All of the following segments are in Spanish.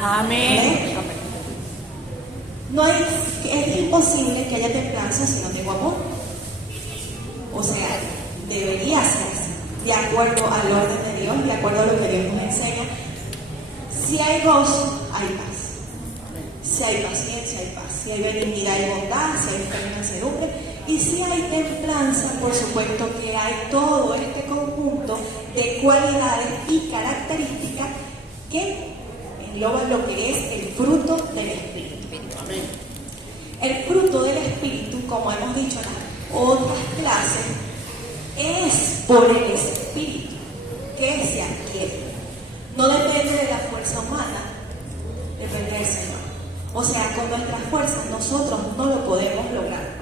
Amén. No hay, es imposible que haya templanza si no tengo amor. O sea, debería ser de acuerdo al orden de Dios, de acuerdo a lo que Dios nos enseña. Si hay gozo, hay paz. Si hay paciencia, hay paz. Si hay benignidad, hay bondad. Si hay fe y mansedumbre. Y si hay templanza, por supuesto que hay todo este conjunto de cualidades y características que engloban lo que es el fruto del Espíritu. El fruto del Espíritu, como hemos dicho en las otras clases, es por el Espíritu que se adquiere. No depende de la fuerza humana, depende del Señor. O sea, con nuestras fuerzas nosotros no lo podemos lograr.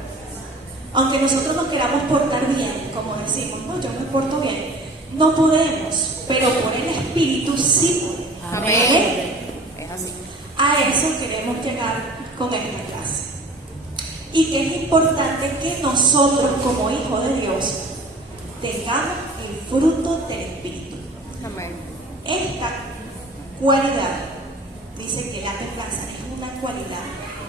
Aunque nosotros nos queramos portar bien, como decimos, no, yo me porto bien, no podemos, pero por el Espíritu sí podemos. Amén. Es así. A eso queremos llegar con esta clase. Y que es importante que nosotros, como hijos de Dios, tengamos el fruto del Espíritu. Amén. Esta cualidad, dice que la templanza es una cualidad,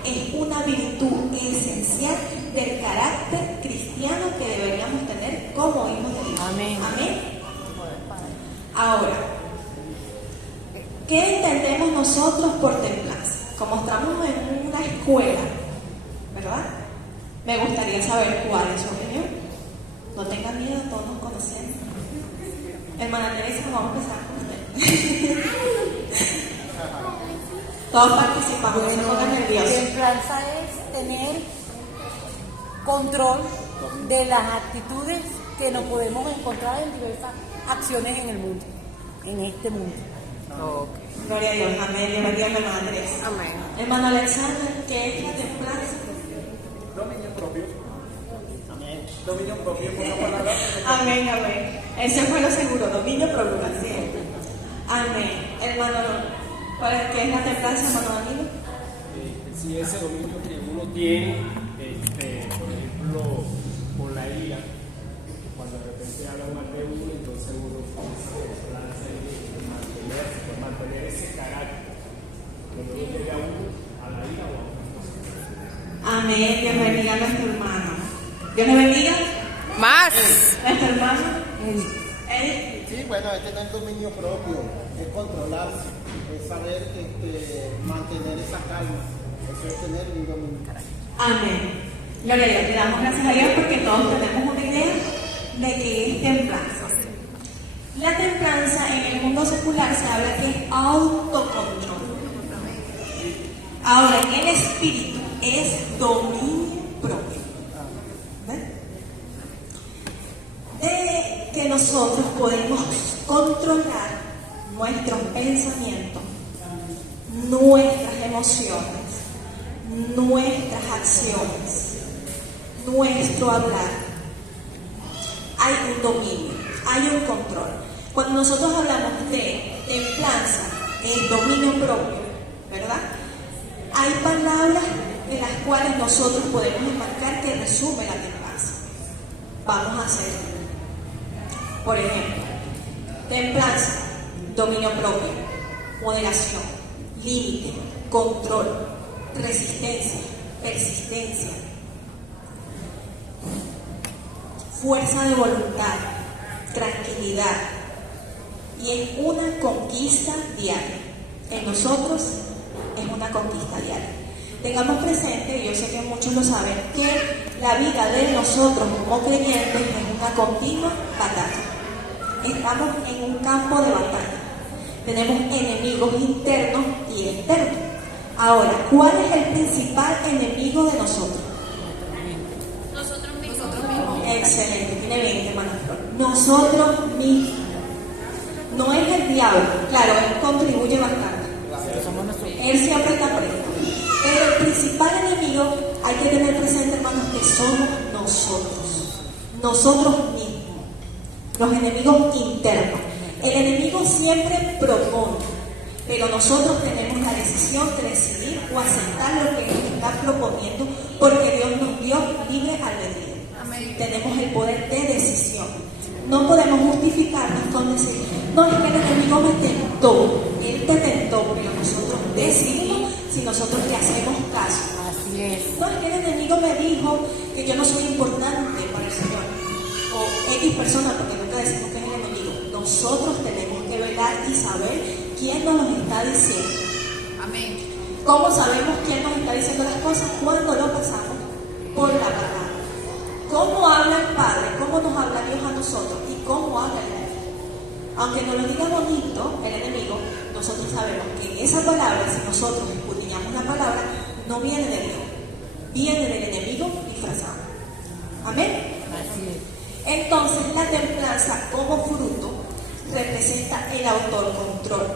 es una virtud esencial del carácter cristiano que deberíamos tener como hijos de Dios. Amén. Amén. Ahora, ¿qué entendemos nosotros por templanza? Como estamos en una escuela, ¿verdad? Me gustaría saber cuál es su opinión. No tengan miedo, todos nos conocemos. Hermana Teresa, vamos a empezar con usted. Todos participamos, no se pongan nerviosos. Templanza es tener control de las actitudes que nos podemos encontrar en diversas acciones en el mundo, en este mundo. Okay. Gloria a Dios, amén. Dios bendiga a mi hermana Teresa. Amén. Hermano Alexander, ¿qué es la templanza? Dominio propio. Amén. Dominio propio es una palabra. Amén, amén. Ese fue lo seguro, dominio propio, siempre. Amén. Hermano, ¿qué es la templanza, hermano Danilo? Si ese dominio que uno tiene, por ejemplo, con la ira, cuando de repente habla mal de uno, entonces uno comienza a templanza y mantener ese carácter, que no le lleve a uno a la ira o a otras cosas. Amén. Dios bendiga a nuestro hermano. Dios le bendiga. Más. Nuestro hermano. Él. Sí, bueno, es tener dominio propio, es controlarse, es saber mantener esa calma, eso es tener un dominio. Amén. Gloria a Dios. Le damos gracias a Dios porque todos tenemos una idea de que es templanza. La templanza en el mundo secular se habla que es autocontrol. Ahora, en el espíritu es dominio propio. ¿Ven? De que nosotros podemos controlar nuestros pensamientos, nuestras emociones, nuestras acciones, nuestro hablar. Hay un dominio, hay un control. Cuando nosotros hablamos de templanza, el dominio propio, ¿verdad? Hay palabras de las cuales nosotros podemos enmarcar que resumen la templanza. Vamos a hacer, por ejemplo, templanza, dominio propio, moderación, límite, control, resistencia, persistencia, fuerza de voluntad, tranquilidad, y es una conquista diaria. En nosotros es una conquista diaria. Tengamos presente, y yo sé que muchos lo saben, que la vida de nosotros como creyentes es una continua batalla. Estamos en un campo de batalla. Tenemos enemigos internos y externos. Ahora, ¿cuál es el principal enemigo de nosotros? Nosotros mismos. Excelente, tiene 20, hermano Flor. Nosotros mismos. No es el diablo, claro, él contribuye bastante. Él siempre está presto. Pero el principal enemigo, hay que tener presente, hermanos, que somos nosotros. Nosotros mismos. Los enemigos internos. El enemigo siempre propone, pero nosotros tenemos la decisión de decidir o aceptar lo que él está proponiendo, porque Dios nos dio libre albedrío. Tenemos el poder de decisión. No podemos justificarnos con decir, no, es que el enemigo me tentó, él te tentó, pero nosotros si nosotros le hacemos caso. Así es. No, es que el enemigo me dijo que yo no soy importante para el Señor. O X persona, porque nunca decimos que es el enemigo. Nosotros tenemos que velar y saber quién nos lo está diciendo. Amén. ¿Cómo sabemos quién nos está diciendo las cosas? Cuando lo pasamos por la palabra. ¿Cómo habla el Padre? ¿Cómo nos habla Dios a nosotros? ¿Y cómo habla el enemigo? Aunque nos lo diga bonito el enemigo, nosotros sabemos que en esa palabra, si nosotros escudriñamos la palabra, no viene de Dios, viene del enemigo disfrazado. Amén. Así es. Entonces, la templanza como fruto representa el autocontrol,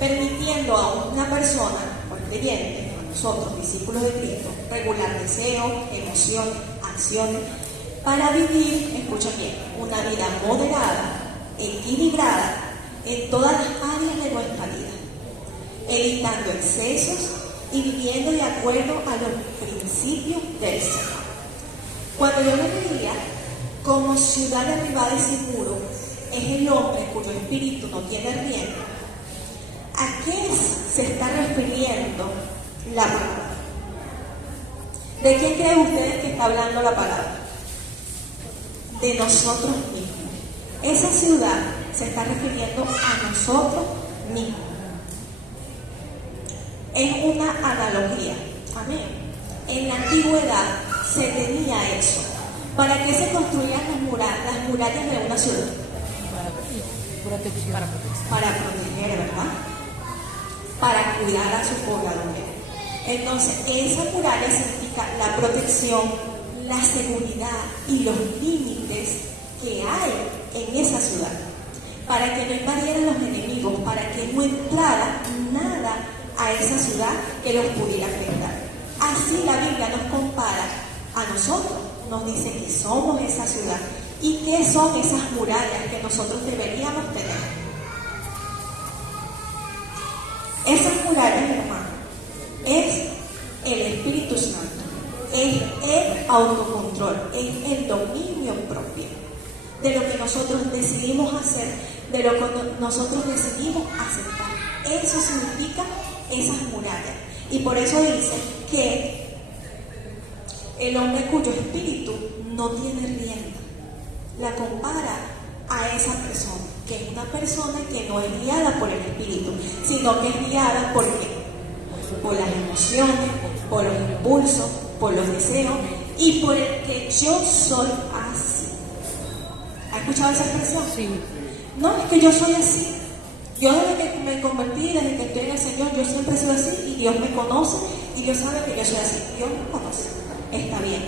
permitiendo a una persona, o el creyente, a nosotros, discípulos de Cristo, regular deseos, emociones, acciones, para vivir, escuchen bien, una vida moderada, equilibrada en todas las áreas de nuestra vida, evitando excesos y viviendo de acuerdo a los principios del Señor. Cuando yo me leía, como ciudad derribada y sin muro, es el hombre cuyo espíritu no tiene rienda. ¿A qué se está refiriendo la palabra? ¿De quién creen ustedes que está hablando la palabra? De nosotros mismos. Esa ciudad se está refiriendo a nosotros mismos. Es una analogía. Amén. En la antigüedad se tenía eso. ¿Para qué se construían las murallas de una ciudad? Protección. Para proteger, ¿verdad? Para cuidar a sus pobladores. Entonces, esa muralla significa la protección, la seguridad y los límites que hay en esa ciudad, para que no invadieran los enemigos, para que no entrara nada a esa ciudad que los pudiera afectar. Así la Biblia nos compara a nosotros, nos dice que somos esa ciudad y qué son esas murallas que nosotros deberíamos tener. Esas murallas, hermano, es el Espíritu Santo, es el autocontrol, es el dominio propio de lo que nosotros decidimos hacer, de lo que nosotros decidimos aceptar. Eso significa esas murallas. Y por eso dice que el hombre cuyo espíritu no tiene rienda, la compara a esa persona, que es una persona que no es guiada por el espíritu, sino que es guiada por ¿qué? Por las emociones, por los impulsos, por los deseos y por el que yo soy así. ¿Ha escuchado esa expresión? Sí. No, es que yo soy así. Yo desde que me convertí, desde que estoy en el Señor, yo siempre he sido así y Dios me conoce y Dios sabe que yo soy así. Dios me conoce. Está bien.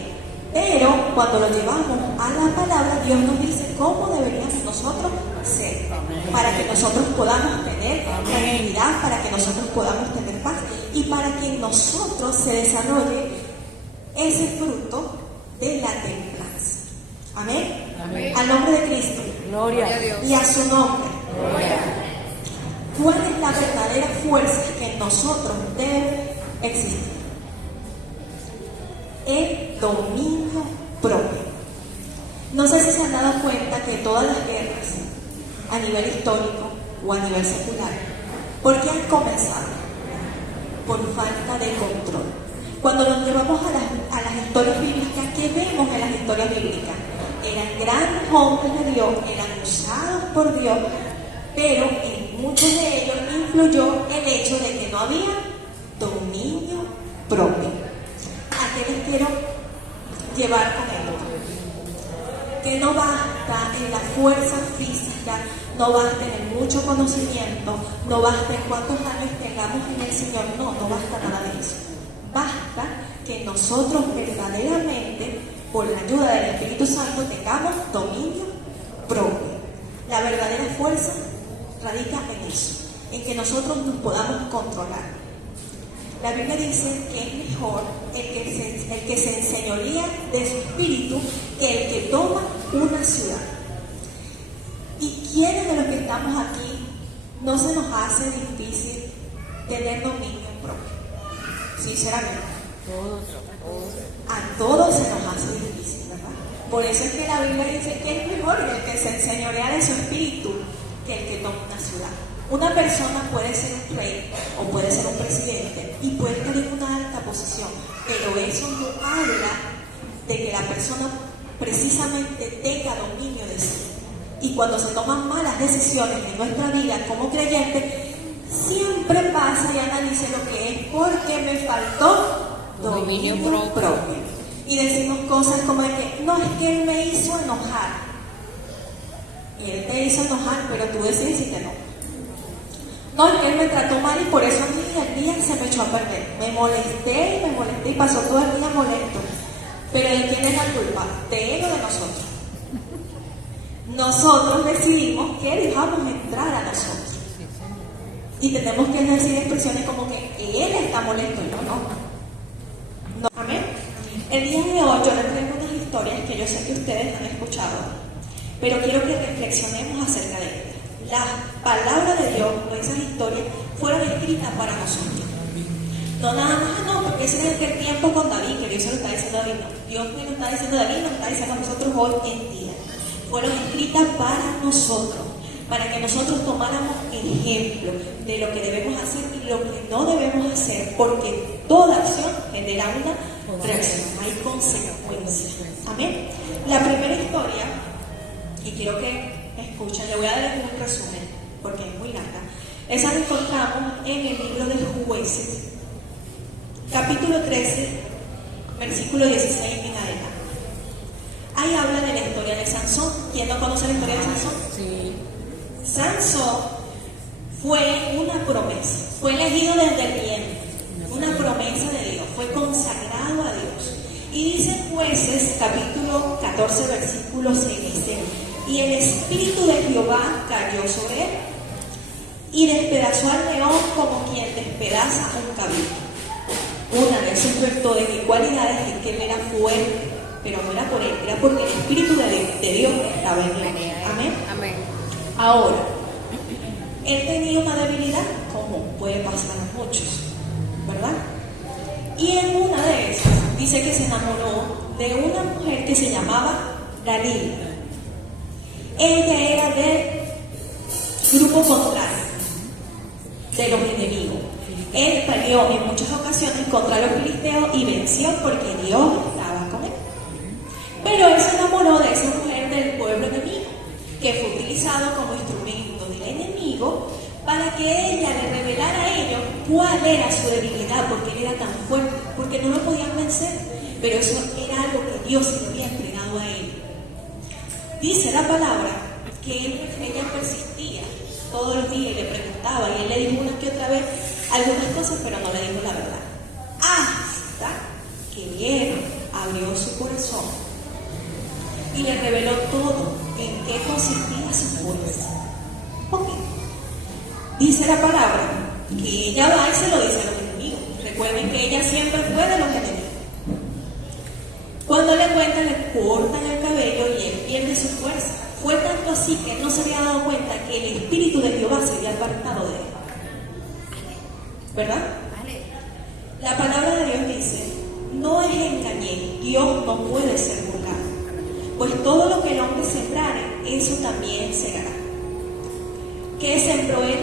Pero cuando lo llevamos a la palabra, Dios nos dice cómo deberíamos nosotros ser, para que nosotros podamos tener tranquilidad, para que nosotros podamos tener paz y para que en nosotros se desarrolle ese fruto de la templanza. Amén. Amén. Al nombre de Cristo. Gloria a Dios. Y a su nombre. Gloria. ¿Cuál es la verdadera fuerza que en nosotros debe existir? El dominio propio. No sé si se han dado cuenta que todas las guerras a nivel histórico o a nivel secular, ¿por qué han comenzado? Por falta de control. Cuando nos llevamos a las historias bíblicas, ¿qué vemos en las historias bíblicas? Eran grandes hombres de Dios, eran usados por Dios, pero en muchos de ellos influyó el hecho de que no había dominio propio. ¿A qué les quiero llevar con esto? Que no basta en la fuerza física, no basta en el mucho conocimiento, no basta en cuántos años tengamos en el Señor, no basta nada de eso. Basta que nosotros verdaderamente, por la ayuda del Espíritu Santo, tengamos dominio propio. La verdadera fuerza radica en eso, en que nosotros nos podamos controlar. La Biblia dice que es mejor el que se enseñorea de su espíritu que el que toma una ciudad. ¿Y quiénes de los que estamos aquí no se nos hace difícil tener dominio propio? Sinceramente. A todos se nos hace difícil, ¿verdad? Por eso es que la Biblia dice que es mejor el que se enseñorea de su espíritu que el que toma una ciudad. Una persona puede ser un rey o puede ser un presidente y puede tener una alta posición, pero eso no habla de que la persona precisamente tenga dominio de sí. Y cuando se toman malas decisiones en nuestra vida como creyente, siempre pasa y analice lo que es porque me faltó dominio propio. Y decimos cosas como de que no, es que él me hizo enojar. Y él te hizo enojar, pero tú decides si te enojas. No, es que él me trató mal y por eso a mí el día se me echó a perder. Me molesté y pasó todo el día molesto. Pero ¿de quién es la culpa? ¿De él o de nosotros? Nosotros decidimos que dejamos entrar a nosotros. Y tenemos que decir expresiones como que él está molesto y yo no. Amén. El día de hoy yo les traigo unas historias que yo sé que ustedes han escuchado, pero quiero que reflexionemos acerca de ellas. Las palabras de Dios, esas historias, fueron escritas para nosotros. No nada más, no, porque ese es aquel tiempo con David, que Dios se lo está diciendo a David. No. Dios me lo está diciendo a David, nos está diciendo a nosotros hoy en día. Fueron escritas para nosotros, para que nosotros tomáramos ejemplo de lo que debemos hacer y lo que no debemos hacer, porque toda acción genera una reacción, hay consecuencias. Amén. La primera historia, y quiero que escuchen, le voy a dar un resumen, porque es muy larga. Esa la encontramos en el libro de Jueces, capítulo 13, versículo 16 en adelante. Ahí habla de la historia de Sansón. ¿Quién no conoce la historia de Sansón? Sí. Sansón fue una promesa, fue elegido desde el vientre, una promesa de Dios, fue consagrado a Dios. Y dice Jueces, capítulo 14, versículo 6, dice: y el espíritu de Jehová cayó sobre él, y despedazó al león como quien despedaza un cabrito. Una de sus virtudes y cualidades es que él era fuerte, pero no era por él, era porque el espíritu de Dios estaba en él. Amén. Amén. Ahora, él tenía una debilidad, como puede pasar a muchos, ¿verdad? Y en una de esas, dice que se enamoró de una mujer que se llamaba Dalila. Ella era del grupo contrario, de los enemigos. Él peleó en muchas ocasiones contra los filisteos y venció porque Dios estaba con él. Pero él se enamoró de esa mujer del pueblo enemigo, que fue utilizado como instrumento del enemigo para que ella le revelara a ellos cuál era su debilidad, porque él era tan fuerte, porque no lo podían vencer. Pero eso era algo que Dios le había entregado a él. Dice la palabra que ella persistía todos los días y le preguntaba, y él le dijo una que otra vez algunas cosas, pero no le dijo la verdad. Hasta que él abrió su corazón y le reveló todo, en qué consistía su fuerza. Ok. Dice la palabra que ella va y se lo dice a los enemigos. Recuerden que ella siempre fue de los enemigos. Cuando le cuentan, le cortan el cabello y él pierde su fuerza. Fue tanto así que él no se había dado cuenta que el espíritu de Jehová se había apartado de él. ¿Verdad? La palabra de Dios dice: no es engañéis, Dios no puede ser burlado, pues todo lo que el hombre sembrare, eso también segará. ¿Qué sembró él?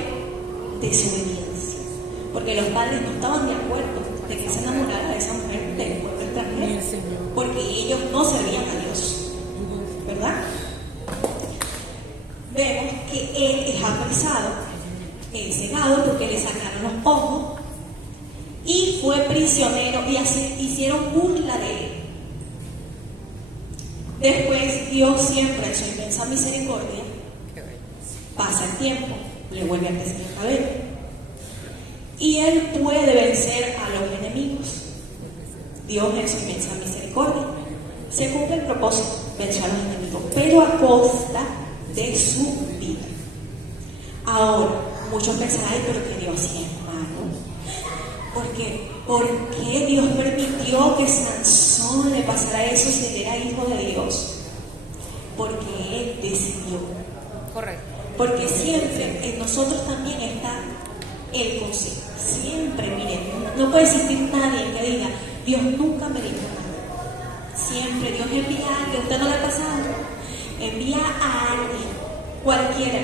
Desobediencia, porque los padres no estaban de acuerdo de que se enamorara de esa mujer del pueblo extranjero, porque ellos no servían a Dios, ¿verdad? Vemos que él es apresado, es cegado porque le sacaron los ojos y fue prisionero y así hicieron burla de él. Después Dios siempre en su inmensa misericordia pasa el tiempo, le vuelve a crecer el cabello y él puede vencer a los enemigos. Dios en su inmensa misericordia se cumple el propósito, venció a los enemigos, pero a costa de su vida. Ahora, muchos pensarán: ay, pero que Dios sí es malo. ¿Por qué Dios permitió que Sansón le pasara eso si él era hijo de Dios? Porque él decidió. Correcto. Porque siempre en nosotros también está el consejo. Siempre, miren, no puede existir nadie que diga: Dios nunca me dijo nada. Siempre Dios envía a alguien. ¿Usted no le ha pasado? Envía a alguien, cualquiera,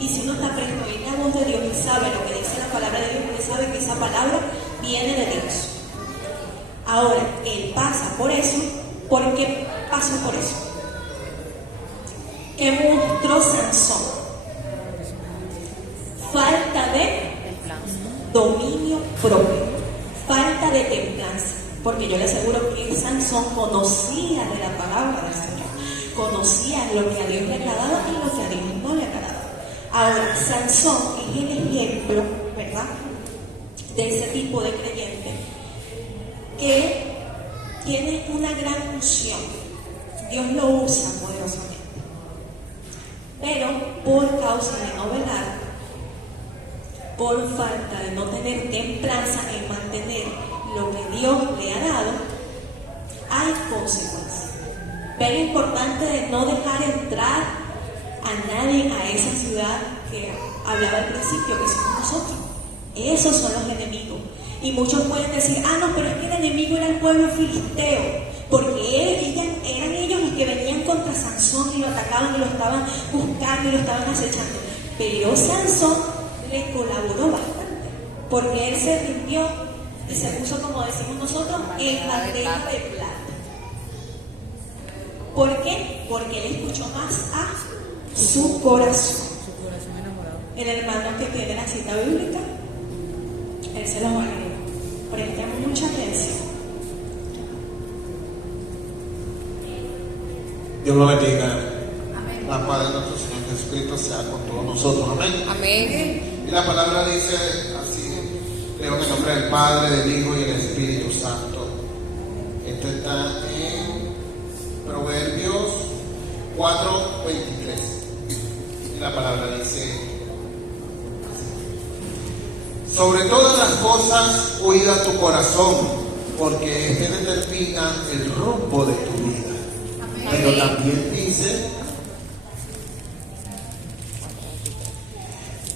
Y si uno está presto en la voz de Dios y sabe lo que dice la palabra de Dios, usted sabe que esa palabra viene de Dios. Ahora, él pasa por eso. ¿Por qué pasó por eso? ¿Qué mostró Sansón? Falta de dominio propio, falta de templanza, porque yo le aseguro que Sansón conocía de la palabra del Señor, conocía lo que a Dios le agradaba y lo que a Dios no le agradaba. Ahora, Sansón es el ejemplo, ¿verdad?, de ese tipo de creyente que tiene una gran unción. Dios lo usa poderosamente, pero por causa de no velar, por falta de no tener templanza en mantener lo que Dios le ha dado, hay consecuencias. Pero es importante de no dejar entrar a nadie a esa ciudad que hablaba al principio, que somos nosotros. Esos son los enemigos. Y muchos pueden decir, no, pero es que el enemigo era el pueblo filisteo, porque eran ellos los que venían contra Sansón y lo atacaban y lo estaban buscando y lo estaban acechando. Pero Sansón le colaboró bastante, porque él se rindió y se puso, como decimos nosotros, en bandeja de plata. ¿Por qué? Porque él escuchó más a su corazón. El hermano que tiene la cita bíblica, él se los va a leer. Presten mucha atención. Dios lo bendiga. La paz de nuestro Señor Jesucristo sea con todos nosotros. Amén. Amén. Y la palabra dice así: leo en el nombre del Padre, del Hijo y del Espíritu Santo. Esto está en Proverbios 4:23. Y la palabra dice: sobre todas las cosas cuida tu corazón, porque este determina el rumbo de tu vida. Amén. Pero también dice: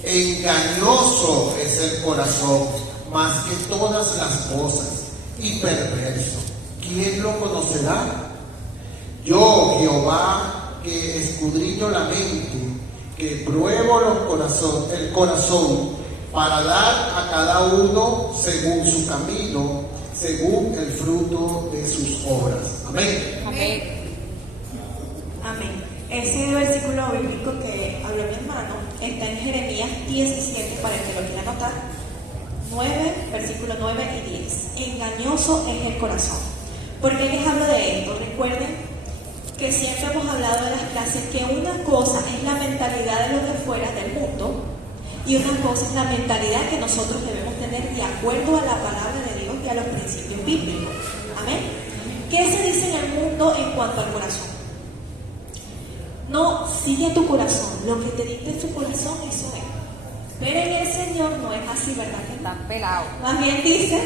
engañoso es el corazón más que todas las cosas, y perverso. ¿Quién lo conocerá? Yo, Jehová, que escudriño la mente, que pruebo el corazón, para dar a cada uno según su camino, según el fruto de sus obras. Amén. Amén. Amén. Ese versículo bíblico que habló mi hermano está en Jeremías 17, para el que lo quiera anotar. 9, versículos 9 y 10. Engañoso es el corazón. ¿Por qué les hablo de esto? Recuerden que siempre hemos hablado en las clases que una cosa es la mentalidad de los de fuera del mundo y una cosa es la mentalidad que nosotros debemos tener de acuerdo a la palabra de Dios y a los principios bíblicos. Amén. ¿Qué se dice en el mundo en cuanto al corazón? No, sigue tu corazón, lo que te dicte tu corazón, eso es. Pero en el Señor no es así, ¿verdad? Que Están pelados. más bien dice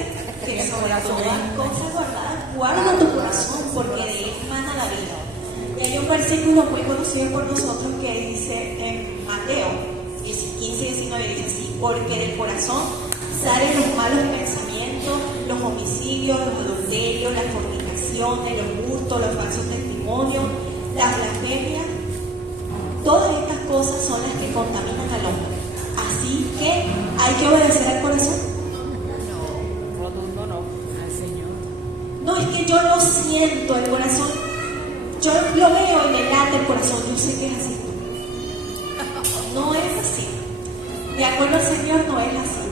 que sobre todas cosas guardadas, guarda tu corazón, porque de él emana la vida. Y hay un versículo muy conocido por nosotros que dice en Mateo 15-19, dice así: porque del corazón salen los malos pensamientos, los homicidios, los adulterios, las fornicaciones, los hurtos, los falsos testimonios, las blasfemias. Todas estas cosas son las que contaminan al hombre. Así que hay que obedecer al corazón. No, rotundo no. Al Señor. No, es que yo lo siento, el corazón, yo lo veo y me late el corazón, yo sé que es así. No es así. De acuerdo al Señor no es así.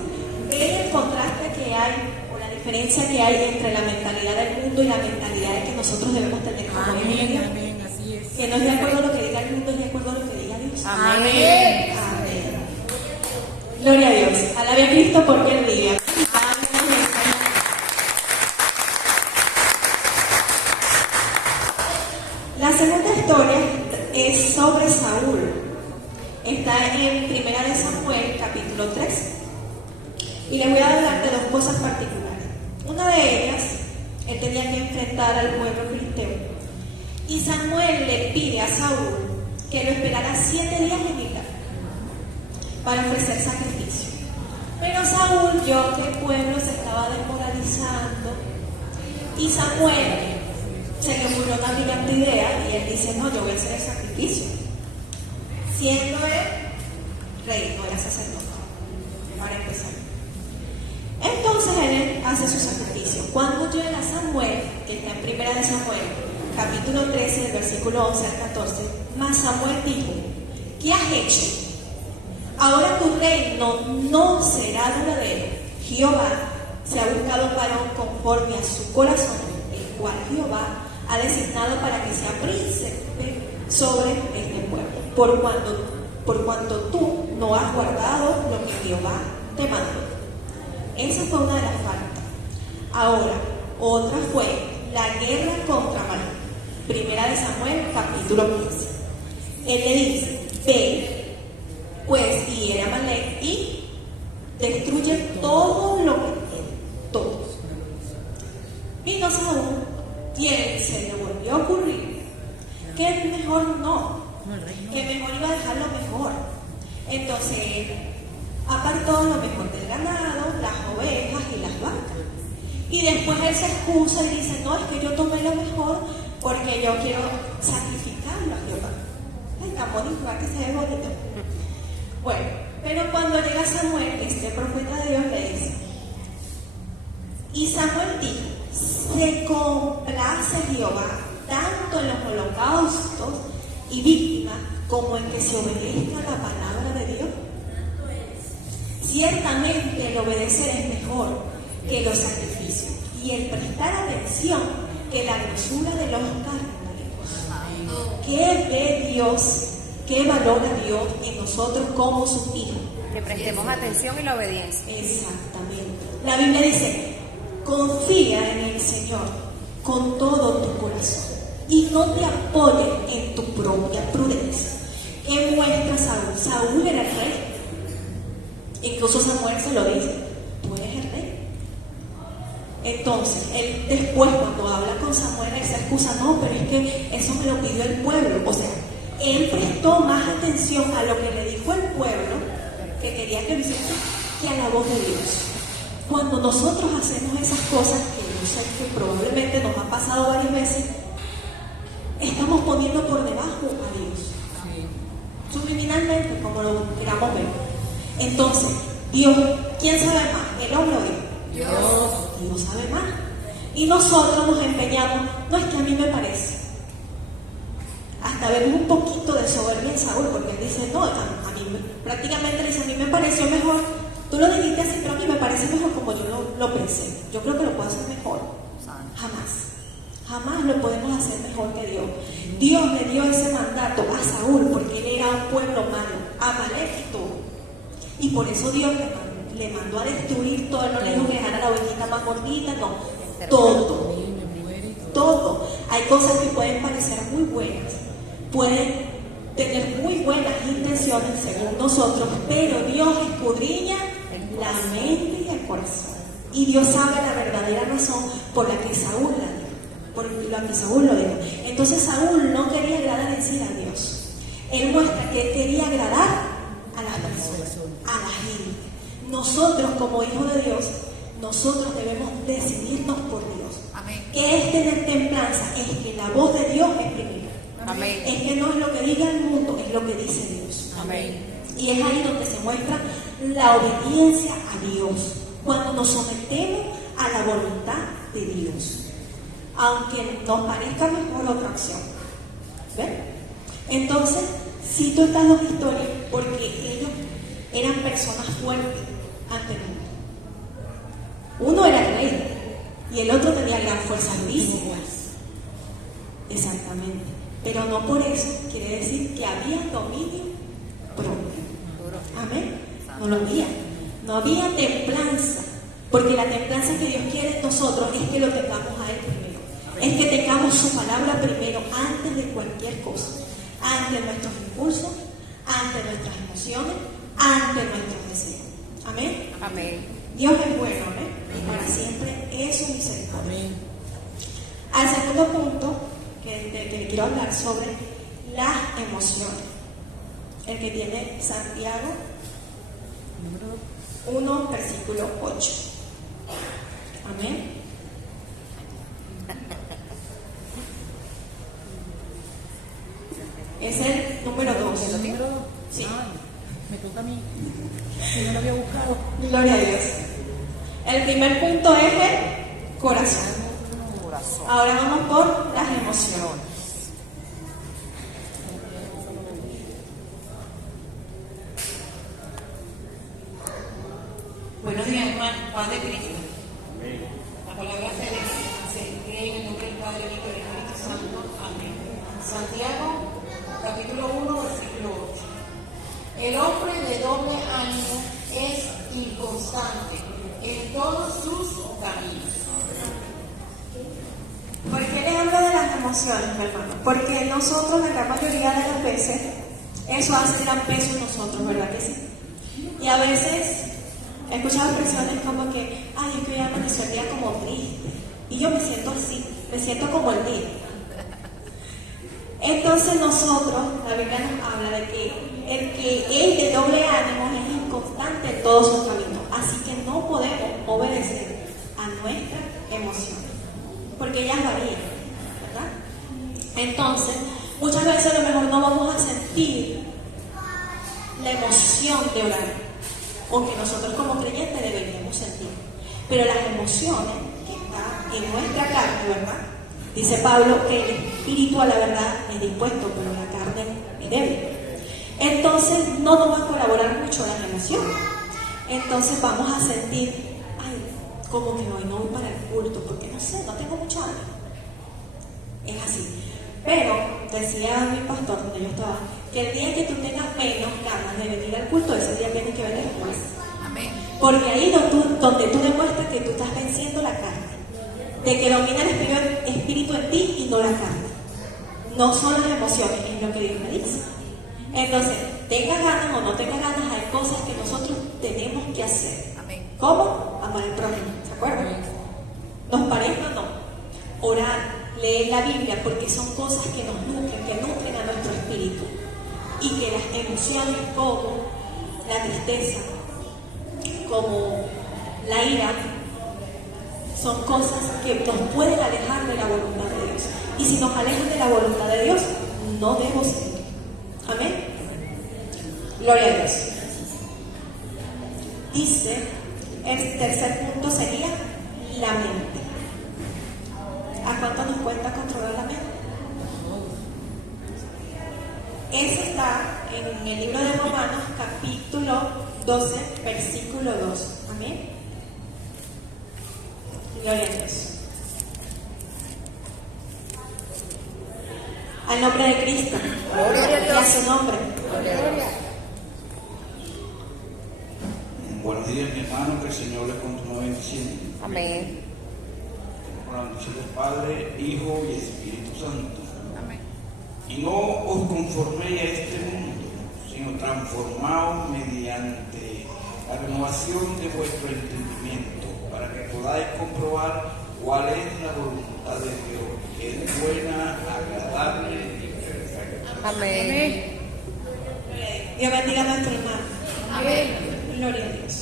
Ve el contraste que hay, o la diferencia que hay entre la mentalidad del mundo y la mentalidad que nosotros debemos tener como hijos de Dios. Amén, así es. Que no es de acuerdo a lo que diga el mundo, es de acuerdo a lo que diga Dios. Amén. Amén. Gloria a Dios. Alabe a Cristo porque Él vive. La segunda historia es sobre Saúl. Está en Primera de Samuel, capítulo 3. Y les voy a hablar de dos cosas particulares. Una de ellas, él tenía que enfrentar al pueblo filisteo. Y Samuel le pide a Saúl que lo esperara 7 días en Gilgal para ofrecer sacrificio. Pero Saúl vio que el pueblo se estaba desmoralizando y Samuel se le ocurrió una brillante idea y él dice: no, yo voy a hacer el sacrificio. Siendo él rey, no era sacerdote, para empezar. Entonces él hace su sacrificio. Cuando llega Samuel, que está en Primera de Samuel, capítulo 13, versículo 11 al 14, mas Samuel dijo, ¿qué has hecho? Ahora tu reino no será duradero. Jehová se ha buscado un varón conforme a su corazón, el cual Jehová ha designado para que sea príncipe sobre este pueblo, por cuanto tú no has guardado lo que Jehová te mandó. Esa fue una de las faltas. Ahora, otra fue la guerra contra Amalek. Primera de Samuel, capítulo 15. Él le dice, ve, pues, y hiere a Amalek y destruye todo lo que tiene, todos. Y no Saúl, y él se le volvió a ocurrir que mejor no, que mejor iba a dejar lo mejor. Entonces él apartó lo mejor del ganado, las ovejas y las vacas. Y después él se excusa y dice, no, es que yo tomé lo mejor porque yo quiero sacrificarlo a Jehová. Ay, tan bonito, ¿verdad que se ve bonito? Bueno, pero cuando llega Samuel, este profeta de Dios le dice, y Samuel dijo, se complace Jehová tanto en los holocaustos y víctimas como en que se obedezca la palabra de Dios. Ciertamente el obedecer es mejor que los sacrificios y el prestar atención que la grosura de los carneros. ¿Qué ve Dios? ¿Qué valora Dios en nosotros como sus hijos? Que prestemos atención y la obediencia. Exactamente. La Biblia dice, confía en el Señor con todo tu corazón y no te apoyes en tu propia prudencia. ¿Qué muestra Saúl? Saúl era el rey. Incluso Samuel se lo dice, tú eres el rey. Entonces, él después cuando habla con Samuel, él se excusa, no, pero es que eso me lo pidió el pueblo. O sea, él prestó más atención a lo que le dijo el pueblo, que quería que lo hiciera, que a la voz de Dios. Cuando nosotros hacemos esas cosas, que yo sé que probablemente nos ha pasado varias veces, estamos poniendo por debajo a Dios. Subliminalmente, como lo queramos ver. Entonces, Dios, ¿quién sabe más? ¿El hombre o Dios? Dios sabe más. Y nosotros nos empeñamos, no es que a mí me parece. Hasta vemos un poquito de soberbia en Saúl, porque él dice, no, prácticamente le dice, a mí me pareció mejor, tú lo dijiste así, pero a mí me parece mejor como yo lo pensé. Yo creo que lo puedo hacer mejor. Jamás lo podemos hacer mejor que Dios. Dios le dio ese mandato a Saúl, porque él era un pueblo malo, Amalek y todo. Y por eso Dios le mandó a destruir todo, no le dijo que dejara la ovejita más gordita, no, todo. Hay cosas que pueden parecer muy buenas, pueden tener muy buenas intenciones según nosotros, pero Dios escudriña la mente y el corazón. Y Dios sabe la verdadera razón por la que Saúl la dijo, por la que Saúl lo dijo. Entonces Saúl no quería agradar en sí a Dios. Él muestra que él quería agradar a las personas, a la gente. Nosotros como hijos de Dios, nosotros debemos decidirnos por Dios. Amén. ¿Qué es tener templanza? Es que la voz de Dios es primera. Amén. Es que no es lo que diga el mundo, es lo que dice Dios. Amén. Y es ahí donde se muestra la obediencia a Dios, cuando nos sometemos a la voluntad de Dios, aunque nos parezca mejor otra acción. ¿Ven? Entonces, cito estas dos historias porque ellos eran personas fuertes ante el mundo. Uno era el rey y el otro tenía gran fuerza física. Exactamente. Pero no por eso quiere decir que había dominio propio. Amén. No lo había. No había templanza. Porque la templanza que Dios quiere en nosotros es que lo tengamos a Él primero. Es que tengamos su palabra primero antes de cualquier cosa. Ante nuestros impulsos, ante nuestras emociones, ante nuestros deseos. Amén. Amén. Dios es bueno, amén. Y para siempre es su misericordia. Al segundo punto que le quiero hablar sobre las emociones. El que tiene Santiago 1, versículo 8. Amén. Es el número 2. ¿El número 2? Sí. Me toca a mí. el primer punto es el corazón. Ahora vamos por las emociones. Buenos días, hermano. Paz de Cristo. Amén. La palabra se cree en el nombre del Padre, del Hijo y del Espíritu Santo. Amén. Santiago, capítulo 1, versículo 8. El hombre de doble ánimo es inconstante en todos sus caminos. ¿Por qué les hablo de las emociones, mi hermano? Porque nosotros, la gran mayoría de las veces, eso hace gran peso en nosotros, ¿verdad que sí? Y a veces he escuchado expresiones como que, ay, es que hoy amaneció el día como triste. Y yo me siento así, me siento como el día. Entonces nosotros, la Biblia nos habla de que el de doble ánimo es inconstante en todos sus caminos. Así que no podemos obedecer a nuestras emociones, porque ellas varían, ¿verdad? Entonces, muchas veces a lo mejor no vamos a sentir la emoción de orar, aunque nosotros como creyentes deberíamos sentir. Pero las emociones que están en nuestra carne, ¿verdad? Dice Pablo que el espíritu a la verdad es dispuesto, pero la carne es débil. Entonces no nos va a colaborar mucho las emociones. Entonces vamos a sentir, ay, como que hoy no voy para el culto, porque no sé, no tengo mucha ánimo. Es así. Pero decía mi pastor, donde yo estaba, que el día que tú tengas menos ganas de venir al culto, ese día tienes que venir más. Amén. Porque ahí donde tú demuestras que tú estás venciendo la carne, de que domina el espíritu en ti y no la carne. No son las emociones, es lo que Dios me dice. Entonces, tengas ganas o no tengas ganas, hay cosas que nosotros tenemos que hacer. Amén. ¿Cómo? Amar al prójimo, ¿se acuerdan? ¿Nos parezca o no? Orar, leer la Biblia, porque son cosas que nos nutren, que nutren a nuestro espíritu. Y que las emociones como la tristeza, como la ira, son cosas que nos pueden alejar de la voluntad de Dios. Y si nos alejan de la voluntad de Dios, no debo seguir. Amén. Gloria a Dios. Dice, el tercer punto sería la mente. ¿A cuánto nos cuesta controlar la mente? Ese está en el libro de Romanos, capítulo 12, versículo 2. Amén. Gloria a Dios. Al nombre de Cristo. Gloria a Dios. Y a su nombre. Buenos días, mi hermano, que el Señor les continúe bendiciendo. Amén. Con la bendición del Padre, Hijo y Espíritu Santo. Amén. Y no os conforméis a este mundo, sino transformaos mediante la renovación de vuestro entendimiento, para que podáis comprobar cuál es la voluntad de Dios, que es buena, agradable y perfecta. Amén. Dios bendiga a nuestro hermano. Amén. Gloria a Dios.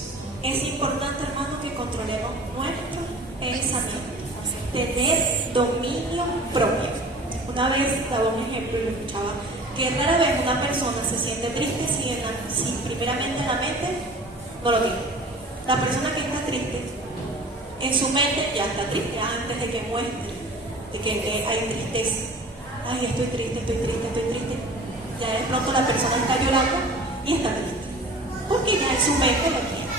Es importante, hermano, que controlemos nuestros pensamientos, tener dominio propio. Una vez daba un ejemplo y lo escuchaba, que rara vez una persona se siente triste si primeramente en la mente no lo tiene. La persona que está triste, en su mente ya está triste antes de que muestre, de que hay tristeza. Ay, estoy triste. Ya de pronto la persona está llorando y está triste. Porque ya en su mente lo tiene.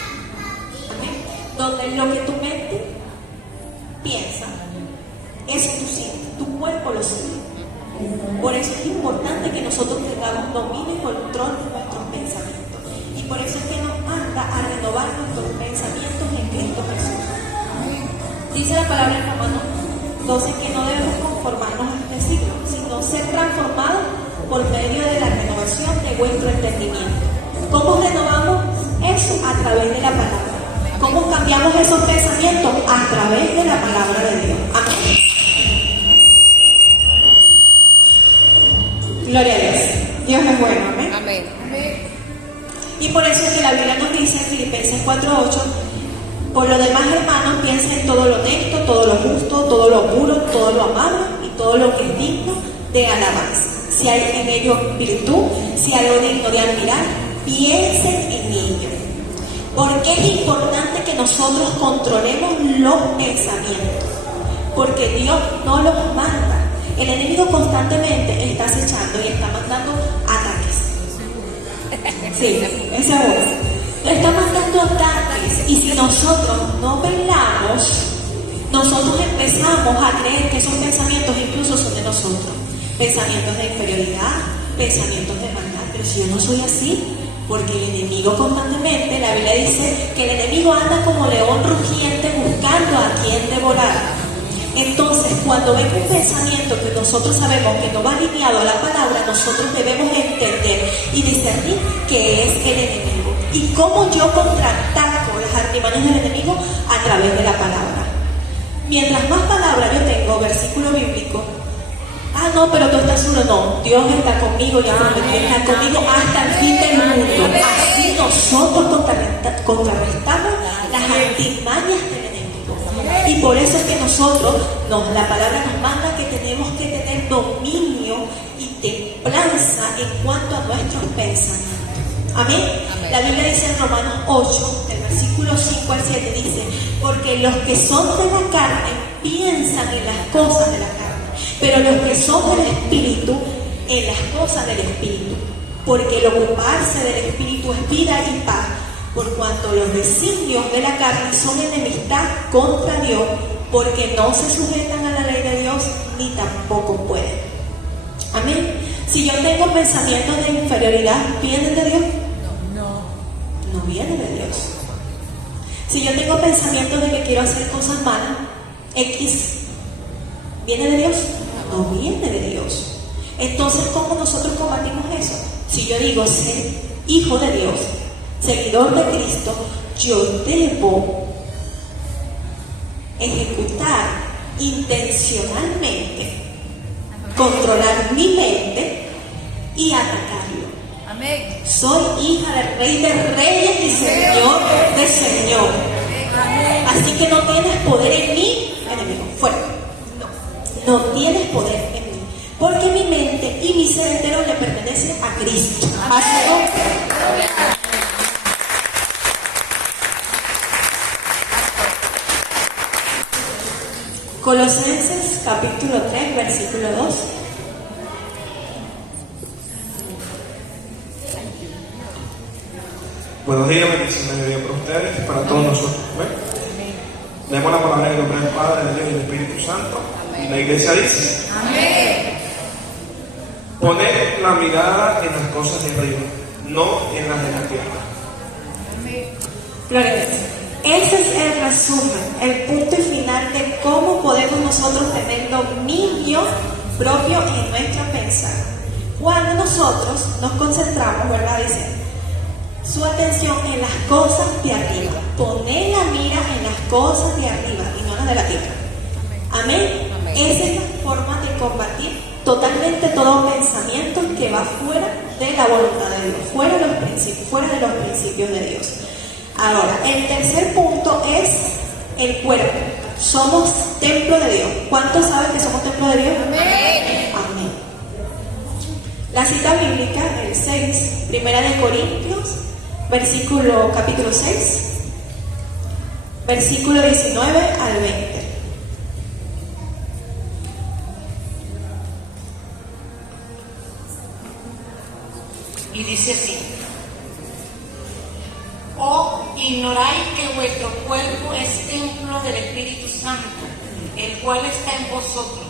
Amén. Donde lo que tu mente piensa, eso tú sientes, tu cuerpo lo siente. Por eso es importante que nosotros tengamos dominio y control de nuestros pensamientos. Y por eso es que nos manda a renovar nuestros pensamientos en Cristo Jesús. Dice la palabra en Romanos 12 que no debemos conformarnos a este siglo, sino ser transformados por medio de la renovación de vuestro entendimiento. ¿Cómo renovamos eso? A través de la palabra. ¿Cómo cambiamos esos pensamientos? A través de la palabra de Dios. Amén. Gloria a Dios. Dios es bueno. Amén. Amén. Y por eso es que la Biblia nos dice en Filipenses 4:8, por lo demás, hermanos, piensen en todo lo honesto, todo lo justo, todo lo puro, todo lo amable y todo lo que es digno de alabanza. Si hay en ello virtud, si hay algo digno de admirar, piensen en ello. ¿Por qué es importante que nosotros controlemos los pensamientos? Porque Dios no los manda. El enemigo constantemente está acechando y está mandando ataques. Sí, esa voz. Está mandando ataques, y si nosotros no velamos, nosotros empezamos a creer que esos pensamientos incluso son de nosotros. Pensamientos de inferioridad, pensamientos de maldad. Pero si yo no soy así, porque el enemigo constantemente, la Biblia dice que el enemigo anda como león rugiente buscando a quien devorar. Entonces, cuando venga un pensamiento que nosotros sabemos que no va alineado a la palabra, nosotros debemos entender y discernir que es el enemigo. Y cómo yo contraataco las artimañas del enemigo a través de la palabra. Mientras más palabra yo tengo, versículo bíblico, no, pero tú estás solo, no, Dios está conmigo, ya está conmigo hasta el fin del mundo. Así nosotros contrarrestamos las artimañas del enemigo. Y por eso es que nosotros, la palabra nos manda que tenemos que tener dominio y templanza en cuanto a nuestros pensamientos. Amén. La Biblia dice en Romanos 8, del versículo 5 al 7, dice: porque los que son de la carne piensan en las cosas de la carne, pero los que son del Espíritu, en las cosas del Espíritu. Porque el ocuparse del Espíritu es vida y paz, por cuanto los designios de la carne son enemistad contra Dios, porque no se sujetan a la ley de Dios, ni tampoco pueden. Amén. Si yo tengo pensamientos de inferioridad, ¿vienen de Dios? No vienen de Dios. Si yo tengo pensamientos de que quiero hacer cosas malas, X, ¿viene de Dios? No viene de Dios. Entonces, ¿cómo nosotros combatimos eso? Si yo digo ser hijo de Dios, seguidor de Cristo, yo debo ejecutar intencionalmente, controlar mi mente y atacarlo. Amén. Soy hija del Rey de Reyes y Señor de Señores. Así que no tienes poder en mí, enemigo, fuera. No tienes poder en mí, porque mi mente y mi ser entero le pertenecen a Cristo. Colosenses capítulo 3, versículo 2. Buenos días, bendiciones de Dios para ustedes y para todos nosotros. Leemos la palabra en el nombre del Padre, del Hijo y del Espíritu Santo. Y la iglesia dice: Amén. Poned la mirada en las cosas de arriba, no en las de la tierra. Gloria a Dios. Ese es el resumen, el punto y final de cómo podemos nosotros tener dominio propio en nuestro pensar. Cuando nosotros nos concentramos, ¿verdad? Dice, su atención en las cosas de arriba. Poner la mira en las cosas de arriba y no en las de la tierra. Amén. Esa es la forma de combatir totalmente todo pensamiento que va fuera de la voluntad de Dios, fuera de los principios de Dios. Ahora, el tercer punto es el cuerpo. Somos templo de Dios. ¿Cuántos saben que somos templo de Dios? Amén. Amén. La cita bíblica, el 6, Primera de Corintios, capítulo 6, versículo 19 al 20. Y dice así: ¿O ignoráis que vuestro cuerpo es templo del Espíritu Santo, el cual está en vosotros,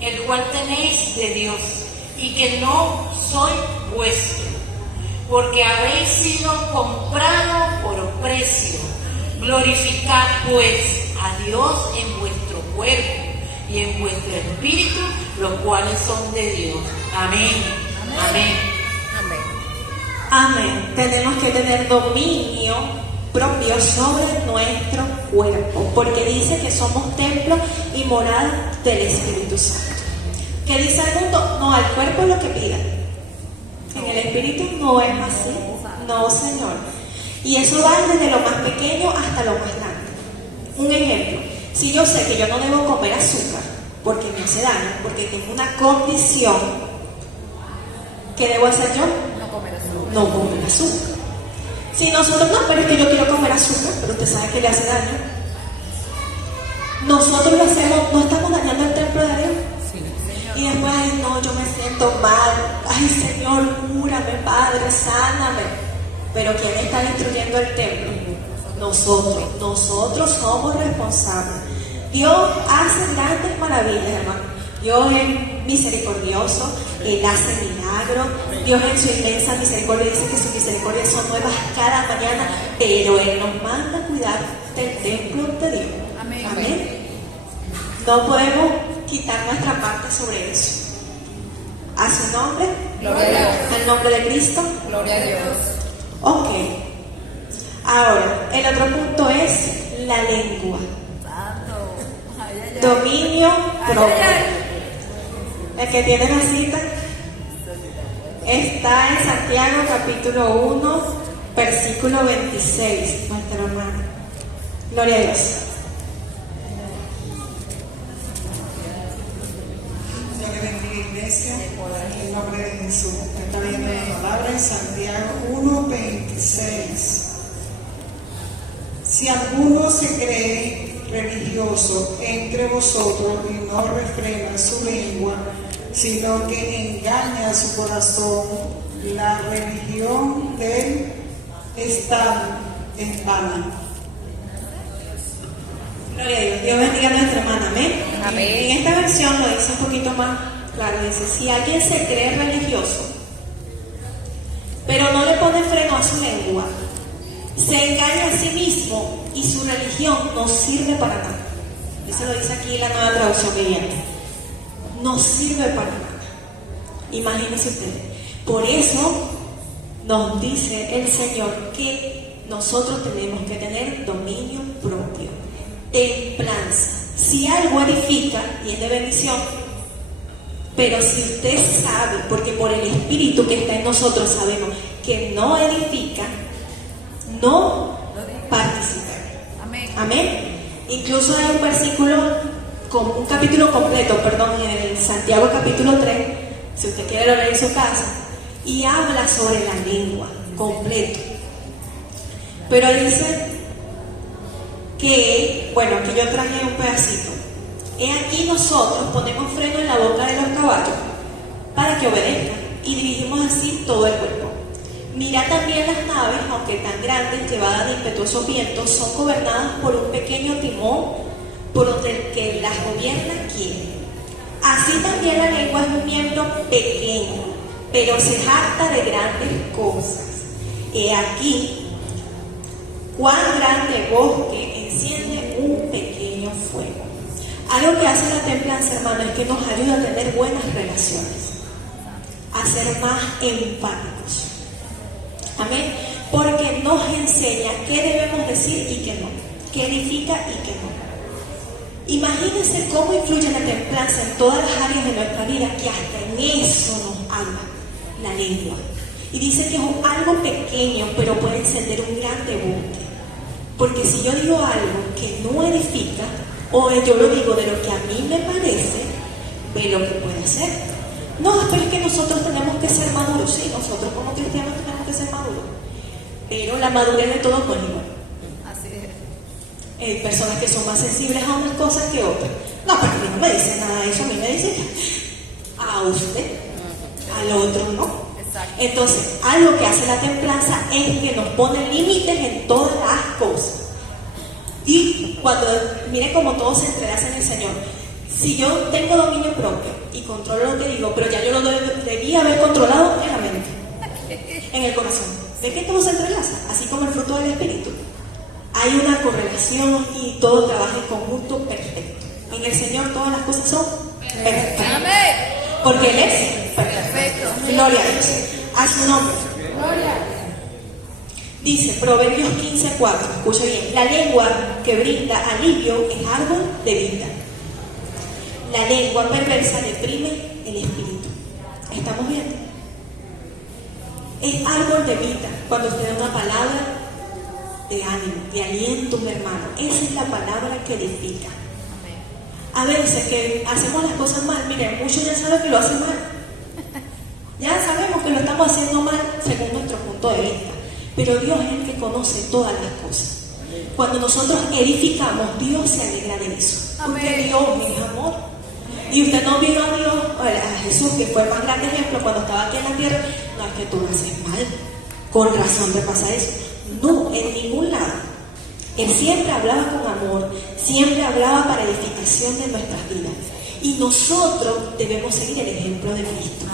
el cual tenéis de Dios, y que no soy vuestro, porque habéis sido comprado por precio? Glorificad pues a Dios en vuestro cuerpo y en vuestro espíritu, los cuales son de Dios. Amén. Amén. Amén. Tenemos que tener dominio propio sobre nuestro cuerpo, porque dice que somos templo y morada del Espíritu Santo. ¿Qué dice el mundo? No, al cuerpo es lo que pida. En el Espíritu no es así. No, Señor. Y eso va desde lo más pequeño hasta lo más grande. Un ejemplo: si yo sé que yo no debo comer azúcar porque me hace daño, porque tengo una condición, ¿qué debo hacer yo? No comer azúcar. Si nosotros no, pero es que yo quiero comer azúcar, pero usted sabe que le hace daño. Nosotros lo hacemos, no estamos dañando el templo de Dios. Y después, ay no, yo me siento mal. Ay Señor, cúrame, Padre, sáname. Pero ¿quién está destruyendo el templo? Nosotros somos responsables. Dios hace grandes maravillas, hermano. Dios es misericordioso, Él hace milagros. Dios en su inmensa misericordia dice que sus misericordias son nuevas cada mañana, pero Él nos manda a cuidar del templo de Dios. Amén. Amén. No podemos quitar nuestra parte sobre eso. A su nombre, Gloria a Dios. al nombre de Cristo. Gloria a Dios. Ok. Ahora, el otro punto es la lengua. Santo. Ay, ay, ay. Dominio Ay, propio. ay, ay. El que tiene la cita está en Santiago capítulo 1, versículo 26, nuestra hermana. Gloria a Dios. Dios que bendiga, iglesia, en el nombre de Jesús. Está viendo la palabra en Santiago 1:26. Si alguno se cree religioso entre vosotros y no refrena su lengua, sino que engaña su corazón, la religión de él está en vana. Gloria a Dios. Dios bendiga a nuestra hermana. Amén. Amén. En esta versión lo dice un poquito más claro. Dice, si alguien se cree religioso, pero no le pone freno a su lengua, se engaña a sí mismo y su religión no sirve para nada. Eso lo dice aquí la Nueva Traducción Viviente. No sirve para nada. Imagínense ustedes. Por eso nos dice el Señor que nosotros tenemos que tener dominio propio, templanza. Si algo edifica, tiene bendición. Pero si usted sabe, porque por el Espíritu que está en nosotros sabemos que no edifica, no participa. Amén. Amén. Incluso hay un versículo, un capítulo completo, perdón, en Santiago capítulo 3, si usted quiere lo leer en su casa, y habla sobre la lengua, completo. Pero dice que, bueno, aquí yo traje un pedacito. He aquí nosotros ponemos freno en la boca de los caballos para que obedezcan y dirigimos así todo el cuerpo. Mirad también las naves, aunque tan grandes, llevadas de impetuosos vientos, son gobernadas por un pequeño timón por donde el que las gobierna quiere. Así también la lengua es un miembro pequeño, pero se jacta de grandes cosas. He aquí cuán grande bosque enciende un pequeño fuego. Algo que hace la templanza, hermano, es que nos ayuda a tener buenas relaciones, a ser más empáticos. Amén. Porque nos enseña qué debemos decir y qué no, qué edifica y qué no. Imagínense cómo influye la templanza en todas las áreas de nuestra vida, que hasta en eso nos habla la lengua. Y dice que es algo pequeño, pero puede encender un grande bosque. Porque si yo digo algo que no edifica, o yo lo digo de lo que a mí me parece, ve lo que puede hacer. No, pero es que nosotros tenemos que ser maduros. Sí, nosotros como cristianos tenemos que ser maduros. Pero la madurez de todos no es igual. Así es. Hay personas que son más sensibles a unas cosas que otras. No, pero a mí no me dice nada de eso, a mí me dice a usted, al otro no. Exacto. Entonces, algo que hace la templanza es que nos pone límites en todas las cosas. Y cuando, mire cómo todo se entrelaza en el Señor. Si yo tengo dominio propio y controlo lo que digo, pero ya yo lo debía haber controlado en la mente, en el corazón. ¿De qué todo se entrelaza? Así como el fruto del Espíritu. Hay una correlación y todo trabaja en conjunto perfecto. En el Señor todas las cosas son perfectas. Amén. Porque Él es perfecto. Perfecto. Gloria a Dios. A su nombre. Dice Proverbios 15:4. Escucha bien. La lengua que brinda alivio es árbol de vida. La lengua perversa deprime el espíritu. ¿Estamos viendo? Es árbol de vida. Cuando usted da una palabra de ánimo, de aliento, mi hermano, esa es la palabra que edifica. A veces que hacemos las cosas mal, miren, muchos ya saben que lo hacen mal. Ya sabemos que lo estamos haciendo mal según nuestro punto de vista. pero Dios es el que conoce todas las cosas. Cuando nosotros edificamos, Dios se alegra de eso. Porque Amén. Dios es amor. Y usted no vio a Dios, a Jesús, que fue el más grande ejemplo cuando estaba aquí en la tierra. No, es que tú lo haces mal. Con razón te pasa eso. No, en ningún lado. Él siempre hablaba con amor, siempre hablaba para edificación de nuestras vidas. Y nosotros debemos seguir el ejemplo de Cristo.